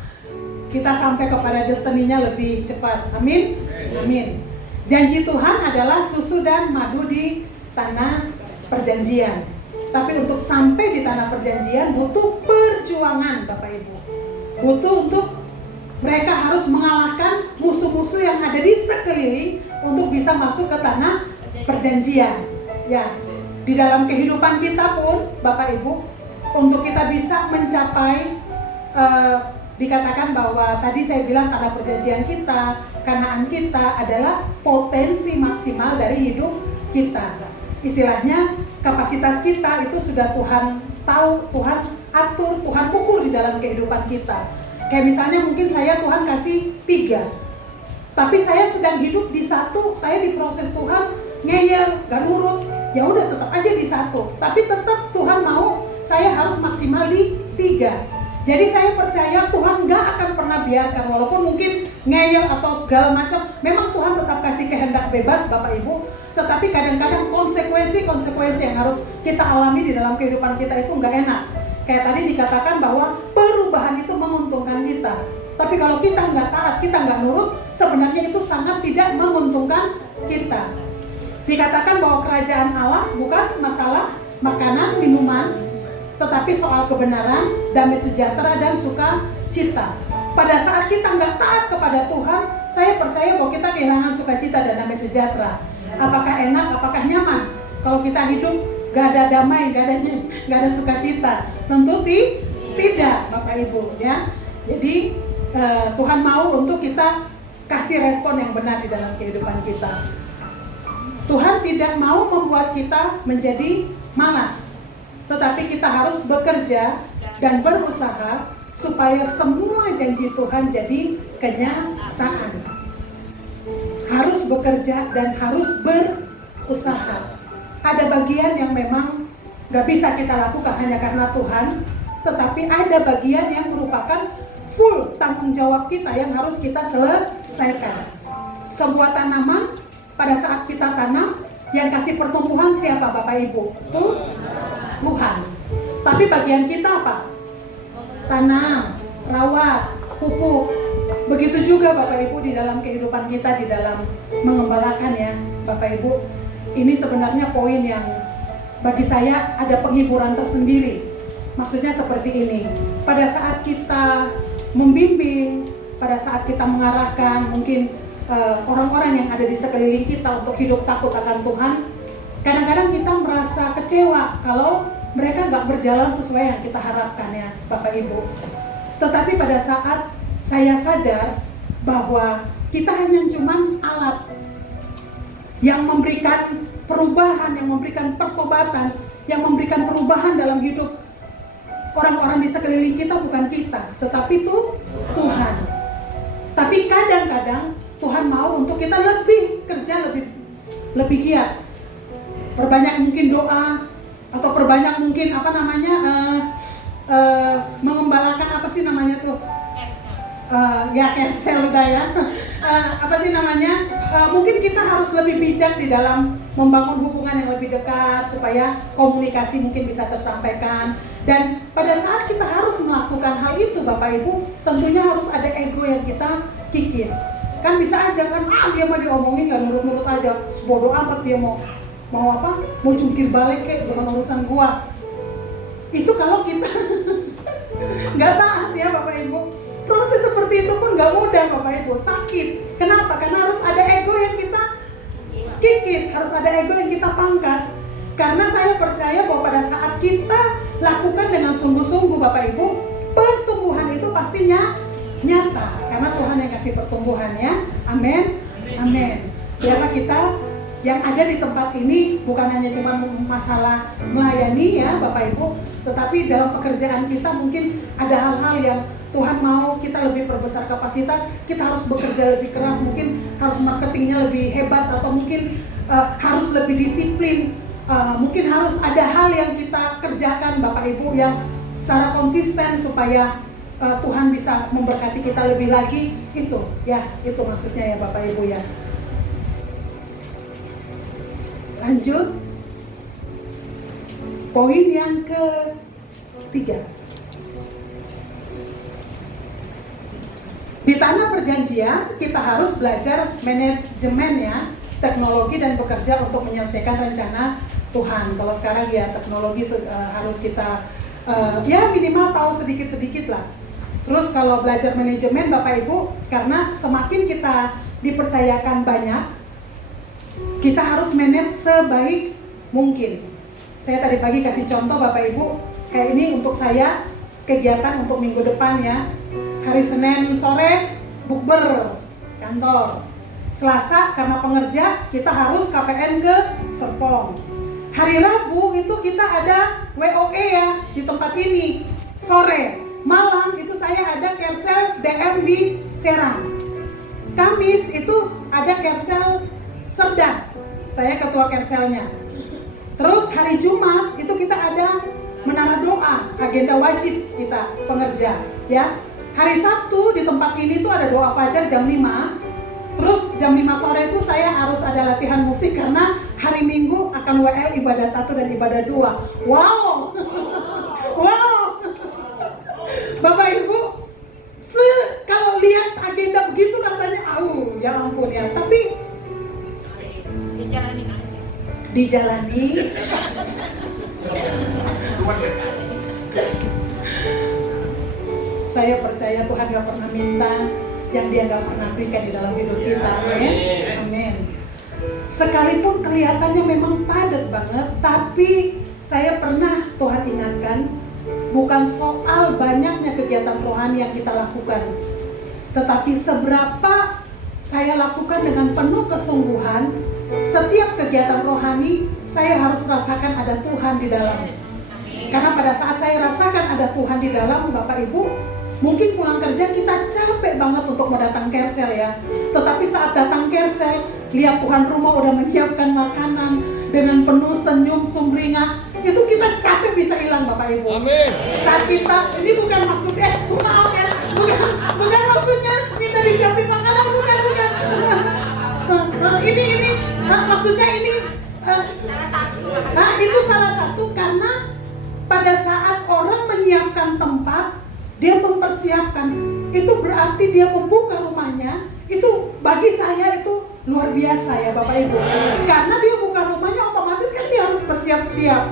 Kita sampai kepada destiny-nya lebih cepat. Amin. Amin. Janji Tuhan adalah susu dan madu di tanah perjanjian. Tapi untuk sampai di tanah perjanjian butuh perjuangan Bapak Ibu. Butuh untuk mereka harus mengalahkan musuh-musuh yang ada di sekeliling untuk bisa masuk ke tanah perjanjian. Ya, di dalam kehidupan kita pun Bapak Ibu, untuk kita bisa mencapai dikatakan bahwa tadi saya bilang tanah perjanjian kita, Kanaan kita adalah potensi maksimal dari hidup kita. Istilahnya kapasitas kita itu sudah Tuhan tahu, Tuhan atur, Tuhan ukur di dalam kehidupan kita. Kayak misalnya mungkin saya Tuhan kasih 3, tapi saya sedang hidup di 1, saya diproses Tuhan, ngeyel, gak nurut, ya udah tetap aja di 1. Tapi tetap Tuhan mau saya harus maksimal di 3. Jadi saya percaya Tuhan gak akan pernah biarkan, walaupun mungkin ngeyel atau segala macam, memang Tuhan tetap kasih kehendak bebas Bapak Ibu. Tetapi kadang-kadang konsekuensi yang harus kita alami di dalam kehidupan kita itu nggak enak. Kayak tadi dikatakan bahwa perubahan itu menguntungkan kita. Tapi kalau kita nggak taat, kita nggak nurut, sebenarnya itu sangat tidak menguntungkan kita. Dikatakan bahwa kerajaan Allah bukan masalah makanan, minuman, tetapi soal kebenaran, damai sejahtera, dan sukacita. Pada saat kita nggak taat kepada Tuhan, saya percaya bahwa kita kehilangan sukacita dan damai sejahtera. Apakah enak, apakah nyaman? Kalau kita hidup gak ada damai, gak ada sukacita, tentu tidak, Bapak Ibu ya. Jadi Tuhan mau untuk kita kasih respon yang benar di dalam kehidupan kita. Tuhan tidak mau membuat kita menjadi malas, tetapi kita harus bekerja dan berusaha supaya semua janji Tuhan jadi kenyataan. Harus bekerja dan harus berusaha. Ada bagian yang memang gak bisa kita lakukan hanya karena Tuhan, tetapi ada bagian yang merupakan full tanggung jawab kita yang harus kita selesaikan. Sebuah tanaman, pada saat kita tanam, yang kasih pertumbuhan siapa Bapak Ibu? Tuhan. Tapi bagian kita apa? Tanam, rawat, pupuk. Begitu juga Bapak Ibu di dalam kehidupan kita, di dalam mengembalakan ya Bapak Ibu. Ini sebenarnya poin yang bagi saya ada penghiburan tersendiri. Maksudnya seperti ini. Pada saat kita membimbing, pada saat kita mengarahkan mungkin orang-orang yang ada di sekeliling kita untuk hidup takut akan Tuhan, kadang-kadang kita merasa kecewa kalau mereka nggak berjalan sesuai yang kita harapkan ya Bapak Ibu. Tetapi pada saat saya sadar bahwa kita hanya cuman alat yang memberikan perubahan, yang memberikan pertobatan, yang memberikan perubahan dalam hidup orang-orang di sekeliling kita, bukan kita, tetapi itu Tuhan. Tapi kadang-kadang Tuhan mau untuk kita lebih kerja, lebih giat. Perbanyak mungkin doa, atau perbanyak mungkin mengembalakan apa sih namanya tuh? Ya cancel udah ya. Mungkin kita harus lebih bijak di dalam membangun hubungan yang lebih dekat supaya komunikasi mungkin bisa tersampaikan. Dan pada saat kita harus melakukan hal itu Bapak Ibu, tentunya harus ada ego yang kita kikis. Kan bisa aja kan, dia mau diomongin gak nurut-nurut aja, bodoh amat dia mau jungkir balik kayak bukan urusan gua. Itu kalau kita nggak taat ya Bapak Ibu. Proses seperti itu pun nggak mudah Bapak Ibu, sakit. Kenapa? Karena harus ada ego yang kita kikis, harus ada ego yang kita pangkas. Karena saya percaya bahwa pada saat kita lakukan dengan sungguh-sungguh Bapak Ibu, pertumbuhan itu pastinya nyata. Karena Tuhan yang kasih pertumbuhan ya. Amin. Amin. Biarlah kita yang ada di tempat ini bukan hanya cuma masalah melayani ya Bapak Ibu, tetapi dalam pekerjaan kita mungkin ada hal-hal yang Tuhan mau kita lebih perbesar kapasitas, kita harus bekerja lebih keras, mungkin harus marketingnya lebih hebat, atau mungkin harus lebih disiplin, mungkin harus ada hal yang kita kerjakan Bapak Ibu yang secara konsisten supaya Tuhan bisa memberkati kita lebih lagi. Itu maksudnya ya Bapak Ibu ya. Lanjut, poin yang ketiga. Di tanah perjanjian kita harus belajar manajemen ya, teknologi dan bekerja untuk menyelesaikan rencana Tuhan. Kalau sekarang ya teknologi harus kita ya minimal tahu sedikit-sedikit lah. Terus kalau belajar manajemen Bapak Ibu, karena semakin kita dipercayakan banyak, kita harus manage sebaik mungkin. Saya tadi pagi kasih contoh Bapak Ibu, kayak ini untuk saya kegiatan untuk minggu depan ya. Hari Senin sore bukber kantor. Selasa karena pengerja kita harus KPN ke Serpong. Hari Rabu itu kita ada WOE ya di tempat ini. Sore, malam itu saya ada Kersel DM di Serang. Kamis itu ada Kersel Serdang. Saya ketua Kerselnya. Terus hari Jumat itu kita ada menara doa, agenda wajib kita pengerja ya. Hari Sabtu di tempat ini tuh ada doa fajar jam 5. Terus jam 5 sore itu saya harus ada latihan musik karena hari Minggu akan WL ibadah 1 dan ibadah 2. Wow. Wow. Bapak Ibu, kalau lihat agenda begitu rasanya ya ampun ya. Tapi dijalani. Saya percaya Tuhan gak pernah minta yang Dia gak pernah berikan di dalam hidup kita. Amin. Amin. Sekalipun kelihatannya memang padat banget, tapi saya pernah Tuhan ingatkan, bukan soal banyaknya kegiatan rohani yang kita lakukan, tetapi seberapa saya lakukan dengan penuh kesungguhan. Setiap kegiatan rohani saya harus rasakan ada Tuhan di dalam. Karena pada saat saya rasakan ada Tuhan di dalam, Bapak Ibu, mungkin pulang kerja kita capek banget untuk mau datang kersel ya. Tetapi saat datang kersel, lihat Tuhan rumah udah menyiapkan makanan dengan penuh senyum sumringah, itu kita capek bisa hilang, Bapak Ibu. Amin. Saat kita, ini bukan maksudnya, maaf ya, bukan maksudnya minta disiapin makanan, bukan. Ini maksudnya ini itu salah satu, karena pada saat orang menyiapkan tempat, dia mempersiapkan, itu berarti dia membuka rumahnya. Itu bagi saya itu luar biasa ya Bapak Ibu. Karena dia buka rumahnya, otomatis kan dia harus bersiap-siap.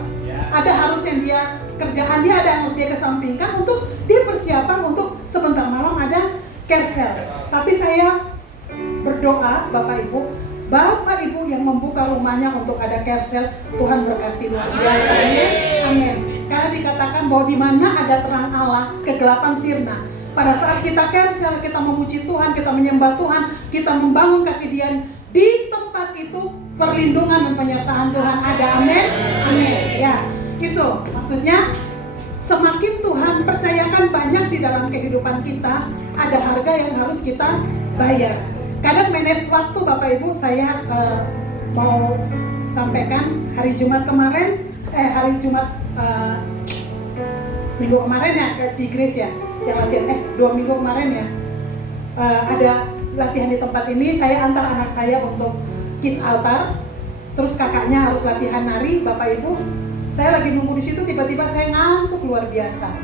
Ada harus yang dia kerjaan dia, ada yang harus dia kesampingkan untuk dia persiapan untuk sebentar malam ada kersel. Tapi saya berdoa Bapak Ibu yang membuka rumahnya untuk ada kersel, Tuhan berkati luar biasa. Amin. Karena dikatakan bahwa di mana ada terang Allah, kegelapan sirna. Pada saat kita kersel, kita memuji Tuhan, kita menyembah Tuhan, kita membangun kaki Dian, di tempat itu perlindungan dan penyertaan Tuhan ada. Amin. Amin. Ya, itu maksudnya. Semakin Tuhan percayakan banyak di dalam kehidupan kita, ada harga yang harus kita bayar. Kadang manage waktu, Bapak Ibu, saya mau sampaikan hari Jumat kemarin, minggu kemarin ya ke Cigris ya, yang latihan 2 minggu kemarin ya, ada latihan di tempat ini. Saya antar anak saya untuk kids altar, terus kakaknya harus latihan nari, Bapak Ibu. Saya lagi nunggu di situ, tiba-tiba saya ngantuk luar biasa.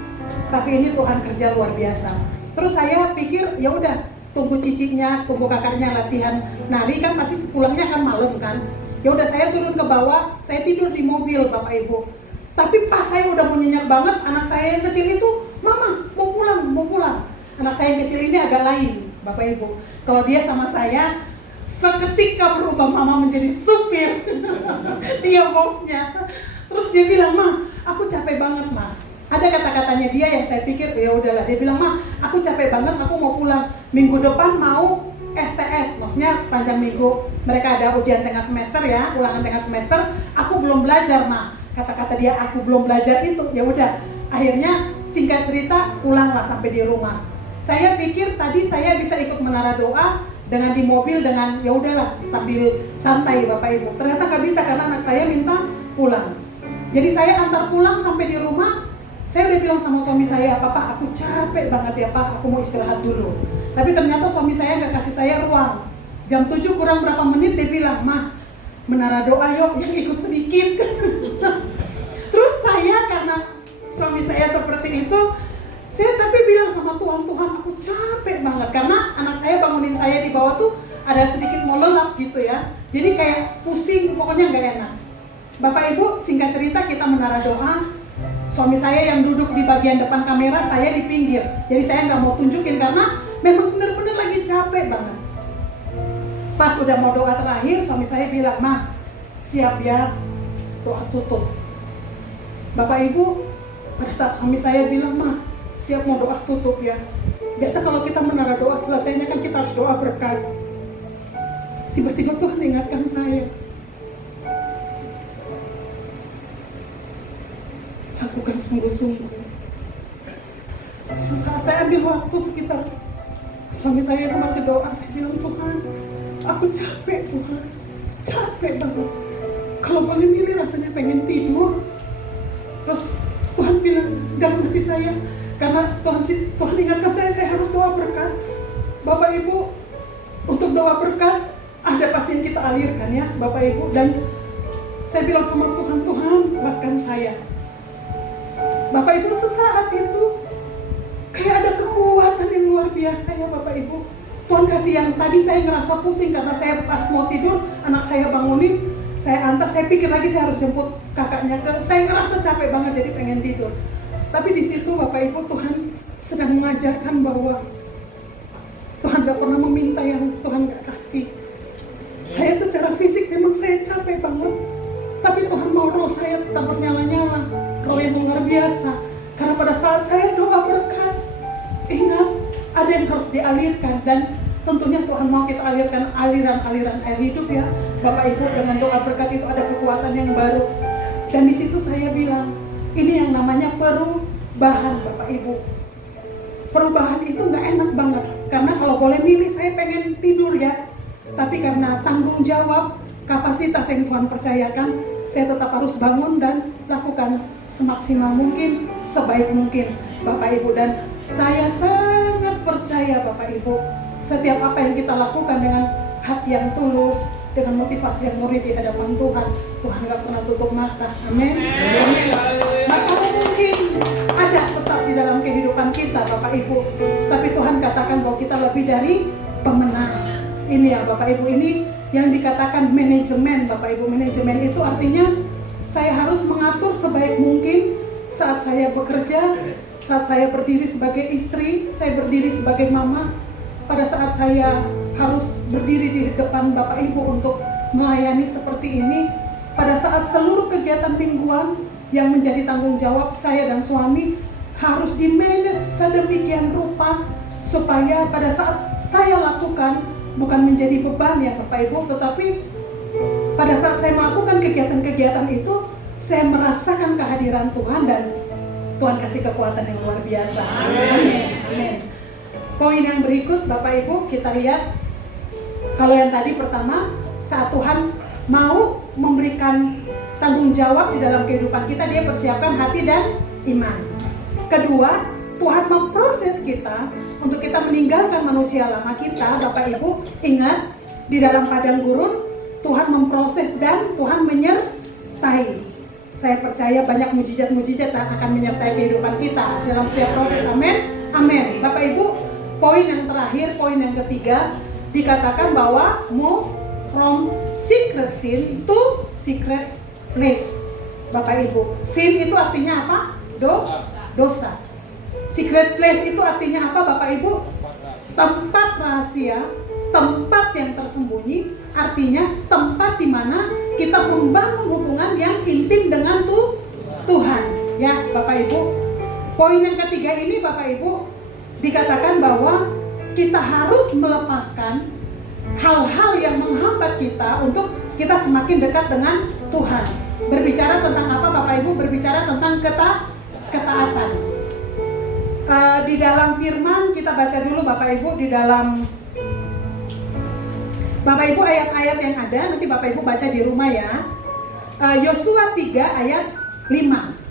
Tapi ini Tuhan kerja luar biasa. Terus saya pikir ya udah, tunggu cicitnya, tunggu kakaknya latihan nari, kan pasti pulangnya kan malam kan. Ya udah, saya turun ke bawah, saya tidur di mobil Bapak Ibu. Tapi pas saya udah mau nyenyak banget, anak saya yang kecil itu, "Mama, mau pulang." Anak saya yang kecil ini agak lain, Bapak Ibu. Kalau dia sama saya, seketika berubah, mama menjadi supir. Dia bosnya. Terus dia bilang, "Ma, aku capek banget, Ma." Ada kata-katanya dia yang saya pikir ya udahlah. Dia bilang, "Ma, aku capek banget, aku mau pulang. Minggu depan mau STS, maksudnya sepanjang minggu mereka ada ujian tengah semester ya, ulangan tengah semester. Aku belum belajar, Ma." Kata-kata dia, "Aku belum belajar" itu. Ya udah, akhirnya singkat cerita pulanglah sampai di rumah. Saya pikir tadi saya bisa ikut menara doa dengan di mobil dengan ya udahlah sambil santai Bapak Ibu. Ternyata nggak bisa karena anak saya minta pulang. Jadi saya antar pulang sampai di rumah. Saya udah bilang sama suami saya, "Papa, aku capek banget ya Pak, aku mau istirahat dulu." Tapi ternyata suami saya nggak kasih saya ruang. Jam 7 kurang berapa menit dia bilang, "Mah, menara doa yuk, yang ikut sedikit." Terus saya karena suami saya seperti itu, saya tapi bilang sama Tuhan, "Tuhan, aku capek banget." Karena anak saya bangunin saya di bawah tuh ada sedikit mau lelap gitu ya. Jadi kayak pusing, pokoknya nggak enak. Bapak Ibu, singkat cerita kita menara doa. Suami saya yang duduk di bagian depan kamera, saya di pinggir. Jadi saya nggak mau tunjukin karena memang benar-benar lagi capek banget. Pas udah mau doa terakhir, suami saya bilang, "Ma, siap ya, doa tutup." Bapak Ibu, pada saat suami saya bilang, "Ma, siap mau doa tutup ya." Biasa kalau kita menara doa selesainya kan kita harus doa berkat. Tiba-tiba Tuhan ingatkan saya, lakukan sungguh-sungguh. Sesaat saya ambil waktu sekitar, suami saya itu masih doa, saya bilang, "Tuhan, aku capek Tuhan, capek banget. Kalau boleh milih rasanya pengen tidur." Terus Tuhan bilang dalam hati saya, karena Tuhan ingatkan saya harus doa berkat. Bapak Ibu, untuk doa berkat ada pasien kita alirkan ya Bapak Ibu. Dan saya bilang sama Tuhan, "Tuhan, kuatkan saya." Bapak Ibu, sesaat itu kayak ada kekuatan yang luar biasa ya Bapak Ibu. Tuhan kasih yang tadi saya ngerasa pusing karena saya pas mau tidur, anak saya bangunin, saya antar, saya pikir lagi saya harus jemput kakaknya. Saya ngerasa capek banget jadi pengen tidur. Tapi di situ Bapak Ibu, Tuhan sedang mengajarkan bahwa Tuhan gak pernah meminta yang Tuhan gak kasih. Saya secara fisik memang saya capek banget, tapi Tuhan mau roh saya tetap bernyala-nyala, roh yang luar biasa. Karena pada saat saya doa berkat, ingat ada yang harus dialirkan, dan tentunya Tuhan mau kita alirkan aliran-aliran air hidup ya Bapak Ibu. Dengan doa berkat itu ada kekuatan yang baru. Dan di situ saya bilang, ini yang namanya perubahan Bapak Ibu. Perubahan itu nggak enak banget, karena kalau boleh milih saya pengen tidur ya. Tapi karena tanggung jawab, kapasitas yang Tuhan percayakan, saya tetap harus bangun dan lakukan semaksimal mungkin, sebaik mungkin Bapak Ibu. Dan saya sangat percaya Bapak Ibu, setiap apa yang kita lakukan dengan hati yang tulus, dengan motivasi yang murni di hadapan Tuhan, Tuhan gak pernah tutup mata. Amin. Masalah mungkin ada tetap di dalam kehidupan kita Bapak Ibu, tapi Tuhan katakan bahwa kita lebih dari pemenang. Ini ya Bapak Ibu, ini yang dikatakan manajemen Bapak Ibu. Manajemen itu artinya saya harus mengatur sebaik mungkin saat saya bekerja, saat saya berdiri sebagai istri, saya berdiri sebagai mama, pada saat saya harus berdiri di depan Bapak Ibu untuk melayani seperti ini, pada saat seluruh kegiatan mingguan yang menjadi tanggung jawab saya dan suami harus di-manage sedemikian rupa supaya pada saat saya lakukan bukan menjadi beban ya Bapak Ibu, tetapi pada saat saya melakukan kegiatan-kegiatan itu saya merasakan kehadiran Tuhan dan Tuhan kasih kekuatan yang luar biasa. Amin. Amin. Poin yang berikut Bapak Ibu, kita lihat. Kalau yang tadi pertama, saat Tuhan mau memberikan tanggung jawab di dalam kehidupan kita, dia persiapkan hati dan iman. Kedua, Tuhan memproses kita untuk kita meninggalkan manusia lama kita. Bapak Ibu ingat, di dalam padang gurun Tuhan memproses dan Tuhan menyertai. Saya percaya banyak mujizat-mujizat yang akan menyertai kehidupan kita dalam setiap proses. Amin. Amin. Bapak Ibu, poin yang terakhir, poin yang ketiga, dikatakan bahwa move from secret sin to secret place. Bapak Ibu, sin itu artinya apa? Dosa. Secret place itu artinya apa Bapak Ibu? Tempat rahasia, tempat yang tersembunyi, artinya tempat di mana kita membangun hubungan yang intim dengan Tuhan. Ya Bapak Ibu, poin yang ketiga ini Bapak Ibu, dikatakan bahwa kita harus melepaskan hal-hal yang menghambat kita untuk kita semakin dekat dengan Tuhan. Berbicara tentang apa Bapak Ibu? Berbicara tentang ketaatan. Di dalam firman kita baca dulu Bapak Ibu, di dalam Bapak Ibu ayat-ayat yang ada, nanti Bapak Ibu baca di rumah ya. Yosua 3 ayat 5.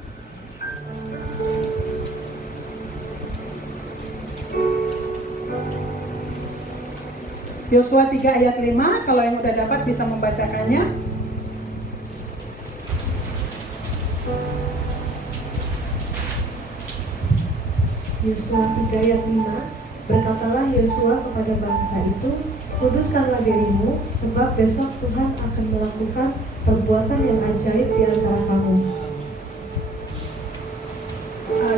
Yosua 3 ayat 5, kalau yang udah dapat bisa membacakannya. Yosua 3 ayat 5, berkatalah Yosua kepada bangsa itu, kuduskanlah dirimu, sebab besok Tuhan akan melakukan perbuatan yang ajaib di antara kamu.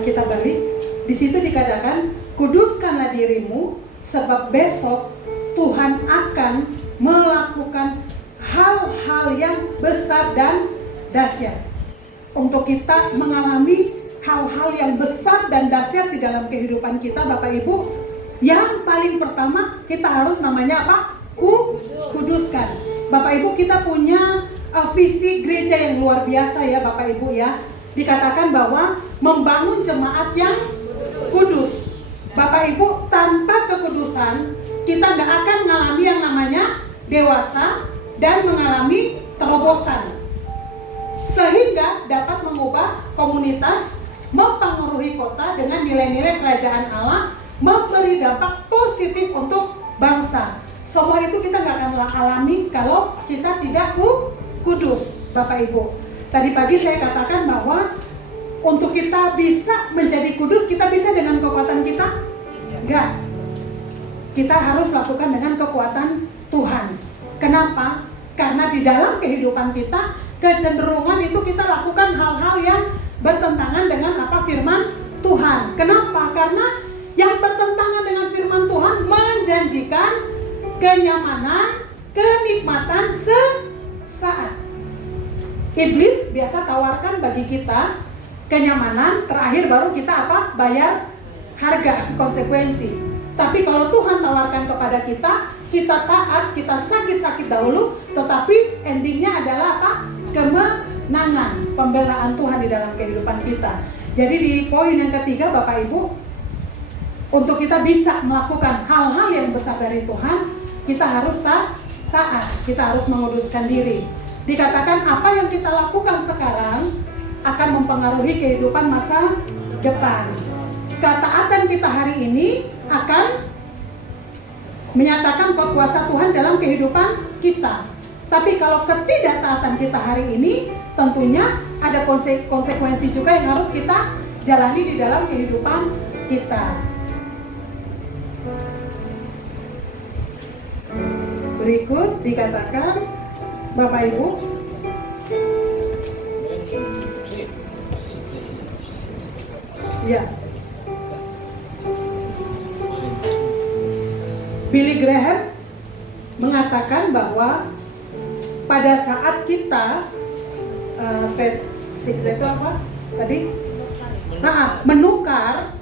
Kita balik. Di situ dikatakan, kuduskanlah dirimu, sebab besok Tuhan akan melakukan hal-hal yang besar dan dahsyat. Untuk kita mengalami hal-hal yang besar dan dahsyat di dalam kehidupan kita Bapak Ibu, yang paling pertama kita harus namanya apa? Kuduskan. Bapak Ibu, kita punya visi gereja yang luar biasa ya Bapak Ibu ya. Dikatakan bahwa membangun jemaat yang kudus. Bapak Ibu, tanpa kekudusan kita nggak akan mengalami yang namanya dewasa dan mengalami terobosan, sehingga dapat mengubah komunitas, mempengaruhi kota dengan nilai-nilai kerajaan Allah, memberi dampak positif untuk bangsa. Semua itu kita nggak akan alami kalau kita tidak kudus Bapak Ibu. Tadi pagi saya katakan bahwa untuk kita bisa menjadi kudus, kita bisa dengan kekuatan kita? Enggak. Kita harus lakukan dengan kekuatan Tuhan. Kenapa? Karena di dalam kehidupan kita, kecenderungan itu kita lakukan hal-hal yang bertentangan dengan apa firman Tuhan. Kenapa? Karena yang bertentangan dengan firman Tuhan menjanjikan kenyamanan, kenikmatan sesaat. Iblis biasa tawarkan bagi kita kenyamanan, terakhir baru kita apa? Bayar harga, konsekuensi. Tapi kalau Tuhan tawarkan kepada kita, kita taat, kita sakit-sakit dahulu, tetapi endingnya adalah apa? Kemenangan, pembelaan Tuhan di dalam kehidupan kita. Jadi di poin yang ketiga Bapak Ibu, untuk kita bisa melakukan hal-hal yang besar dari Tuhan, kita harus taat, kita harus menguduskan diri. Dikatakan apa yang kita lakukan sekarang akan mempengaruhi kehidupan masa depan. Ketaatan kita hari ini akan menyatakan kuasa Tuhan dalam kehidupan kita. Tapi kalau ketidaktaatan kita hari ini, tentunya ada konsekuensi juga yang harus kita jalani di dalam kehidupan kita. Berikut dikatakan Bapak Ibu, ya, Billy Graham mengatakan bahwa pada saat kita secret itu apa tadi? Menukar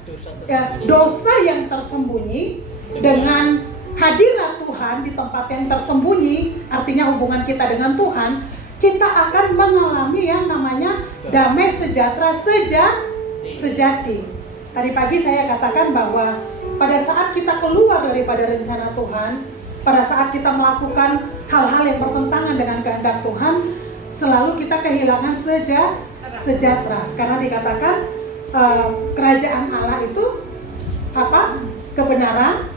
dosa yang tersembunyi dengan hadirat Tuhan di tempat yang tersembunyi, artinya hubungan kita dengan Tuhan, kita akan mengalami yang namanya damai sejahtera sejati. Tadi pagi saya katakan bahwa pada saat kita keluar daripada rencana Tuhan, pada saat kita melakukan hal-hal yang bertentangan dengan kehendak Tuhan, selalu kita kehilangan sejahtera. Karena dikatakan kerajaan Allah itu apa? Kebenaran,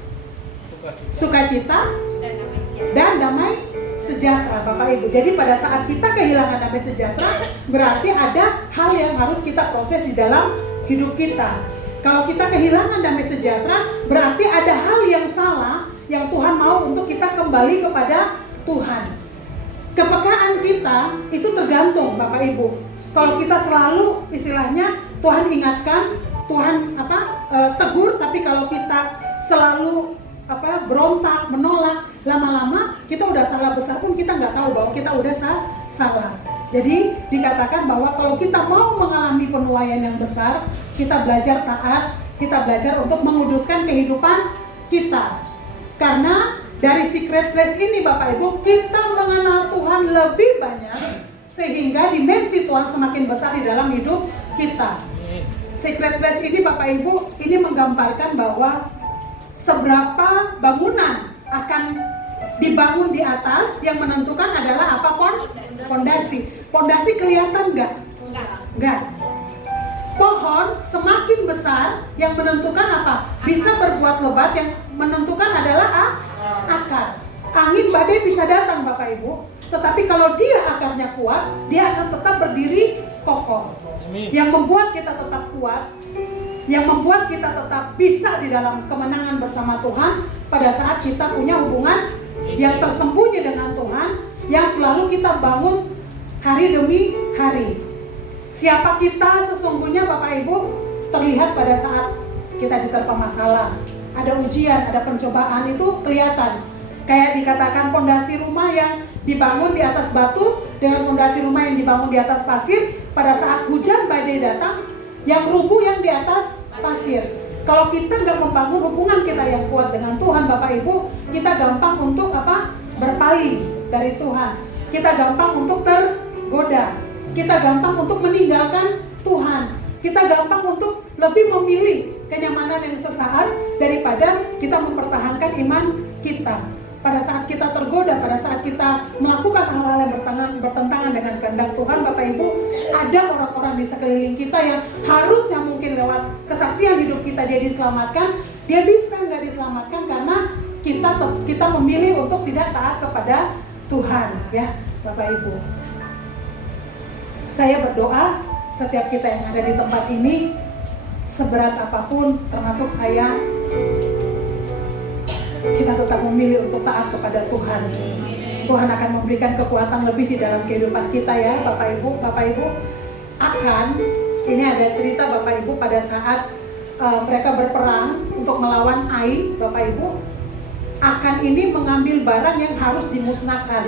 sukacita, dan damai sejahtera, Bapak Ibu. Jadi pada saat kita kehilangan damai sejahtera, berarti ada hal yang harus kita proses di dalam hidup kita. Kalau kita kehilangan damai sejahtera, berarti ada hal yang salah yang Tuhan mau untuk kita kembali kepada Tuhan. Kepekaan kita itu tergantung, Bapak Ibu. Kalau kita selalu istilahnya Tuhan ingatkan, Tuhan tegur, tapi kalau kita selalu berontak, menolak, lama-lama kita udah salah besar pun kita nggak tahu bahwa kita udah salah. Jadi dikatakan bahwa kalau kita mau mengalami penuaian yang besar, kita belajar taat, kita belajar untuk menguduskan kehidupan kita. Karena dari secret place ini Bapak Ibu, kita mengenal Tuhan lebih banyak, sehingga dimensi Tuhan semakin besar di dalam hidup kita. Secret place ini Bapak Ibu, ini menggambarkan bahwa seberapa bangunan akan dibangun di atas, yang menentukan adalah apa? Pondasi. Pondasi kelihatan nggak? Nggak. Pohon semakin besar, yang menentukan apa? Bisa berbuat lebat, yang menentukan adalah akar. Angin badai bisa datang Bapak Ibu, tetapi kalau dia akarnya kuat, dia akan tetap berdiri kokoh. Yang membuat kita tetap kuat, yang membuat kita tetap bisa di dalam kemenangan bersama Tuhan pada saat kita punya hubungan yang tersembunyi dengan Tuhan, yang selalu kita bangun hari demi hari. Siapa kita sesungguhnya Bapak Ibu terlihat pada saat kita diterpa masalah, ada ujian, ada pencobaan, itu kelihatan. Kayak dikatakan pondasi rumah yang dibangun di atas batu dengan pondasi rumah yang dibangun di atas pasir, pada saat hujan badai datang, yang rubuh yang di atas pasir. Kalau kita nggak membangun hubungan kita yang kuat dengan Tuhan Bapak Ibu, kita gampang untuk berpaling dari Tuhan. Kita gampang untuk tergoda. Kita gampang untuk meninggalkan Tuhan. Kita gampang untuk lebih memilih kenyamanan yang sesaat daripada kita mempertahankan iman kita. Pada saat kita tergoda, pada saat kita melakukan hal-hal yang bertentangan dengan kehendak Tuhan, Bapak Ibu, ada orang-orang di sekeliling kita yang harusnya mungkin lewat kesaksian hidup kita dia diselamatkan, dia bisa nggak diselamatkan karena kita memilih untuk tidak taat kepada Tuhan, ya Bapak Ibu. Saya berdoa setiap kita yang ada di tempat ini, seberat apapun, termasuk saya, kita tetap memilih untuk taat kepada Tuhan. Tuhan akan memberikan kekuatan lebih di dalam kehidupan kita, ya Bapak Ibu. Bapak Ibu ini ada cerita Bapak Ibu pada saat mereka berperang untuk melawan Ai, Bapak Ibu. Akan ini mengambil barang yang harus dimusnahkan.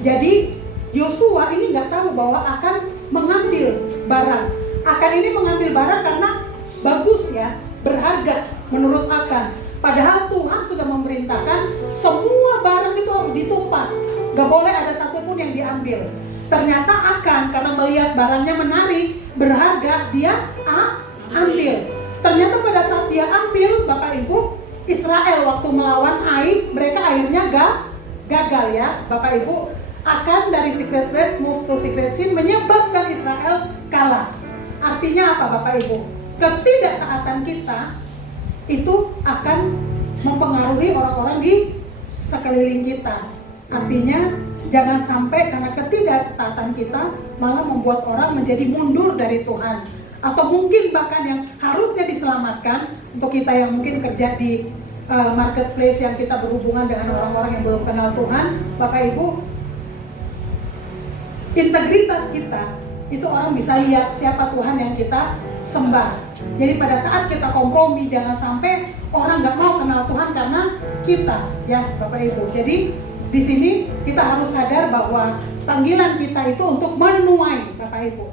Jadi Yosua ini nggak tahu bahwa akan mengambil barang. Akan ini mengambil barang karena bagus ya, berharga menurut Akan. Padahal Tuhan sudah memerintahkan semua barang itu harus ditumpas, gak boleh ada satupun yang diambil. Ternyata Akan karena melihat barangnya menarik, berharga, dia ambil. Ternyata pada saat dia ambil, Bapak Ibu, Israel waktu melawan Ai, mereka akhirnya gagal ya, Bapak Ibu. Akan dari secret place move to secret sin menyebabkan Israel kalah. Artinya apa Bapak Ibu? Ketidaktaatan kita itu akan mempengaruhi orang-orang di sekeliling kita. Artinya jangan sampai karena ketidaktaatan kita malah membuat orang menjadi mundur dari Tuhan. Atau mungkin bahkan yang harusnya diselamatkan, untuk kita yang mungkin kerja di marketplace yang kita berhubungan dengan orang-orang yang belum kenal Tuhan, Bapak Ibu, integritas kita itu orang bisa lihat siapa Tuhan yang kita sembah. Jadi pada saat kita kompromi, jangan sampai orang nggak mau kenal Tuhan karena kita, ya Bapak Ibu. Jadi di sini kita harus sadar bahwa panggilan kita itu untuk menuai, Bapak Ibu.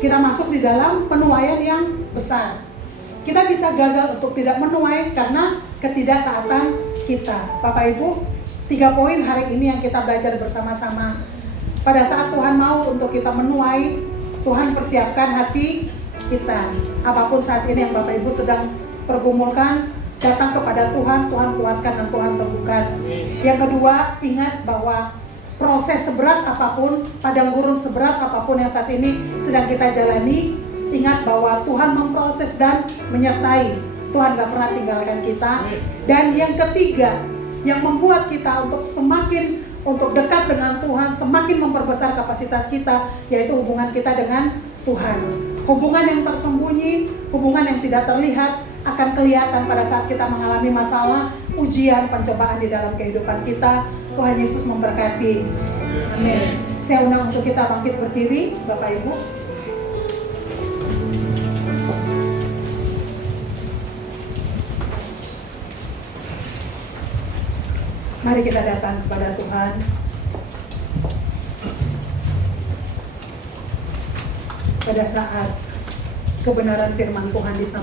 Kita masuk di dalam penuaian yang besar. Kita bisa gagal untuk tidak menuai karena ketidaktaatan kita. Bapak Ibu, 3 poin hari ini yang kita belajar bersama-sama. Pada saat Tuhan mau untuk kita menuai, Tuhan persiapkan hati kita. Apapun saat ini yang Bapak Ibu sedang pergumulkan, datang kepada Tuhan, Tuhan kuatkan dan Tuhan teguhkan. Yang kedua, ingat bahwa proses seberat apapun, padang gurun seberat apapun yang saat ini sedang kita jalani, ingat bahwa Tuhan memproses dan menyertai. Tuhan gak pernah tinggalkan kita. Dan yang ketiga, yang membuat kita untuk semakin untuk dekat dengan Tuhan, semakin memperbesar kapasitas kita, yaitu hubungan kita dengan Tuhan. Hubungan yang tersembunyi, hubungan yang tidak terlihat, akan kelihatan pada saat kita mengalami masalah, ujian, pencobaan di dalam kehidupan kita. Tuhan Yesus memberkati. Amin. Saya undang untuk kita bangkit berdiri, Bapak Ibu. Mari kita datang kepada Tuhan. Pada saat kebenaran firman Tuhan disampaikan,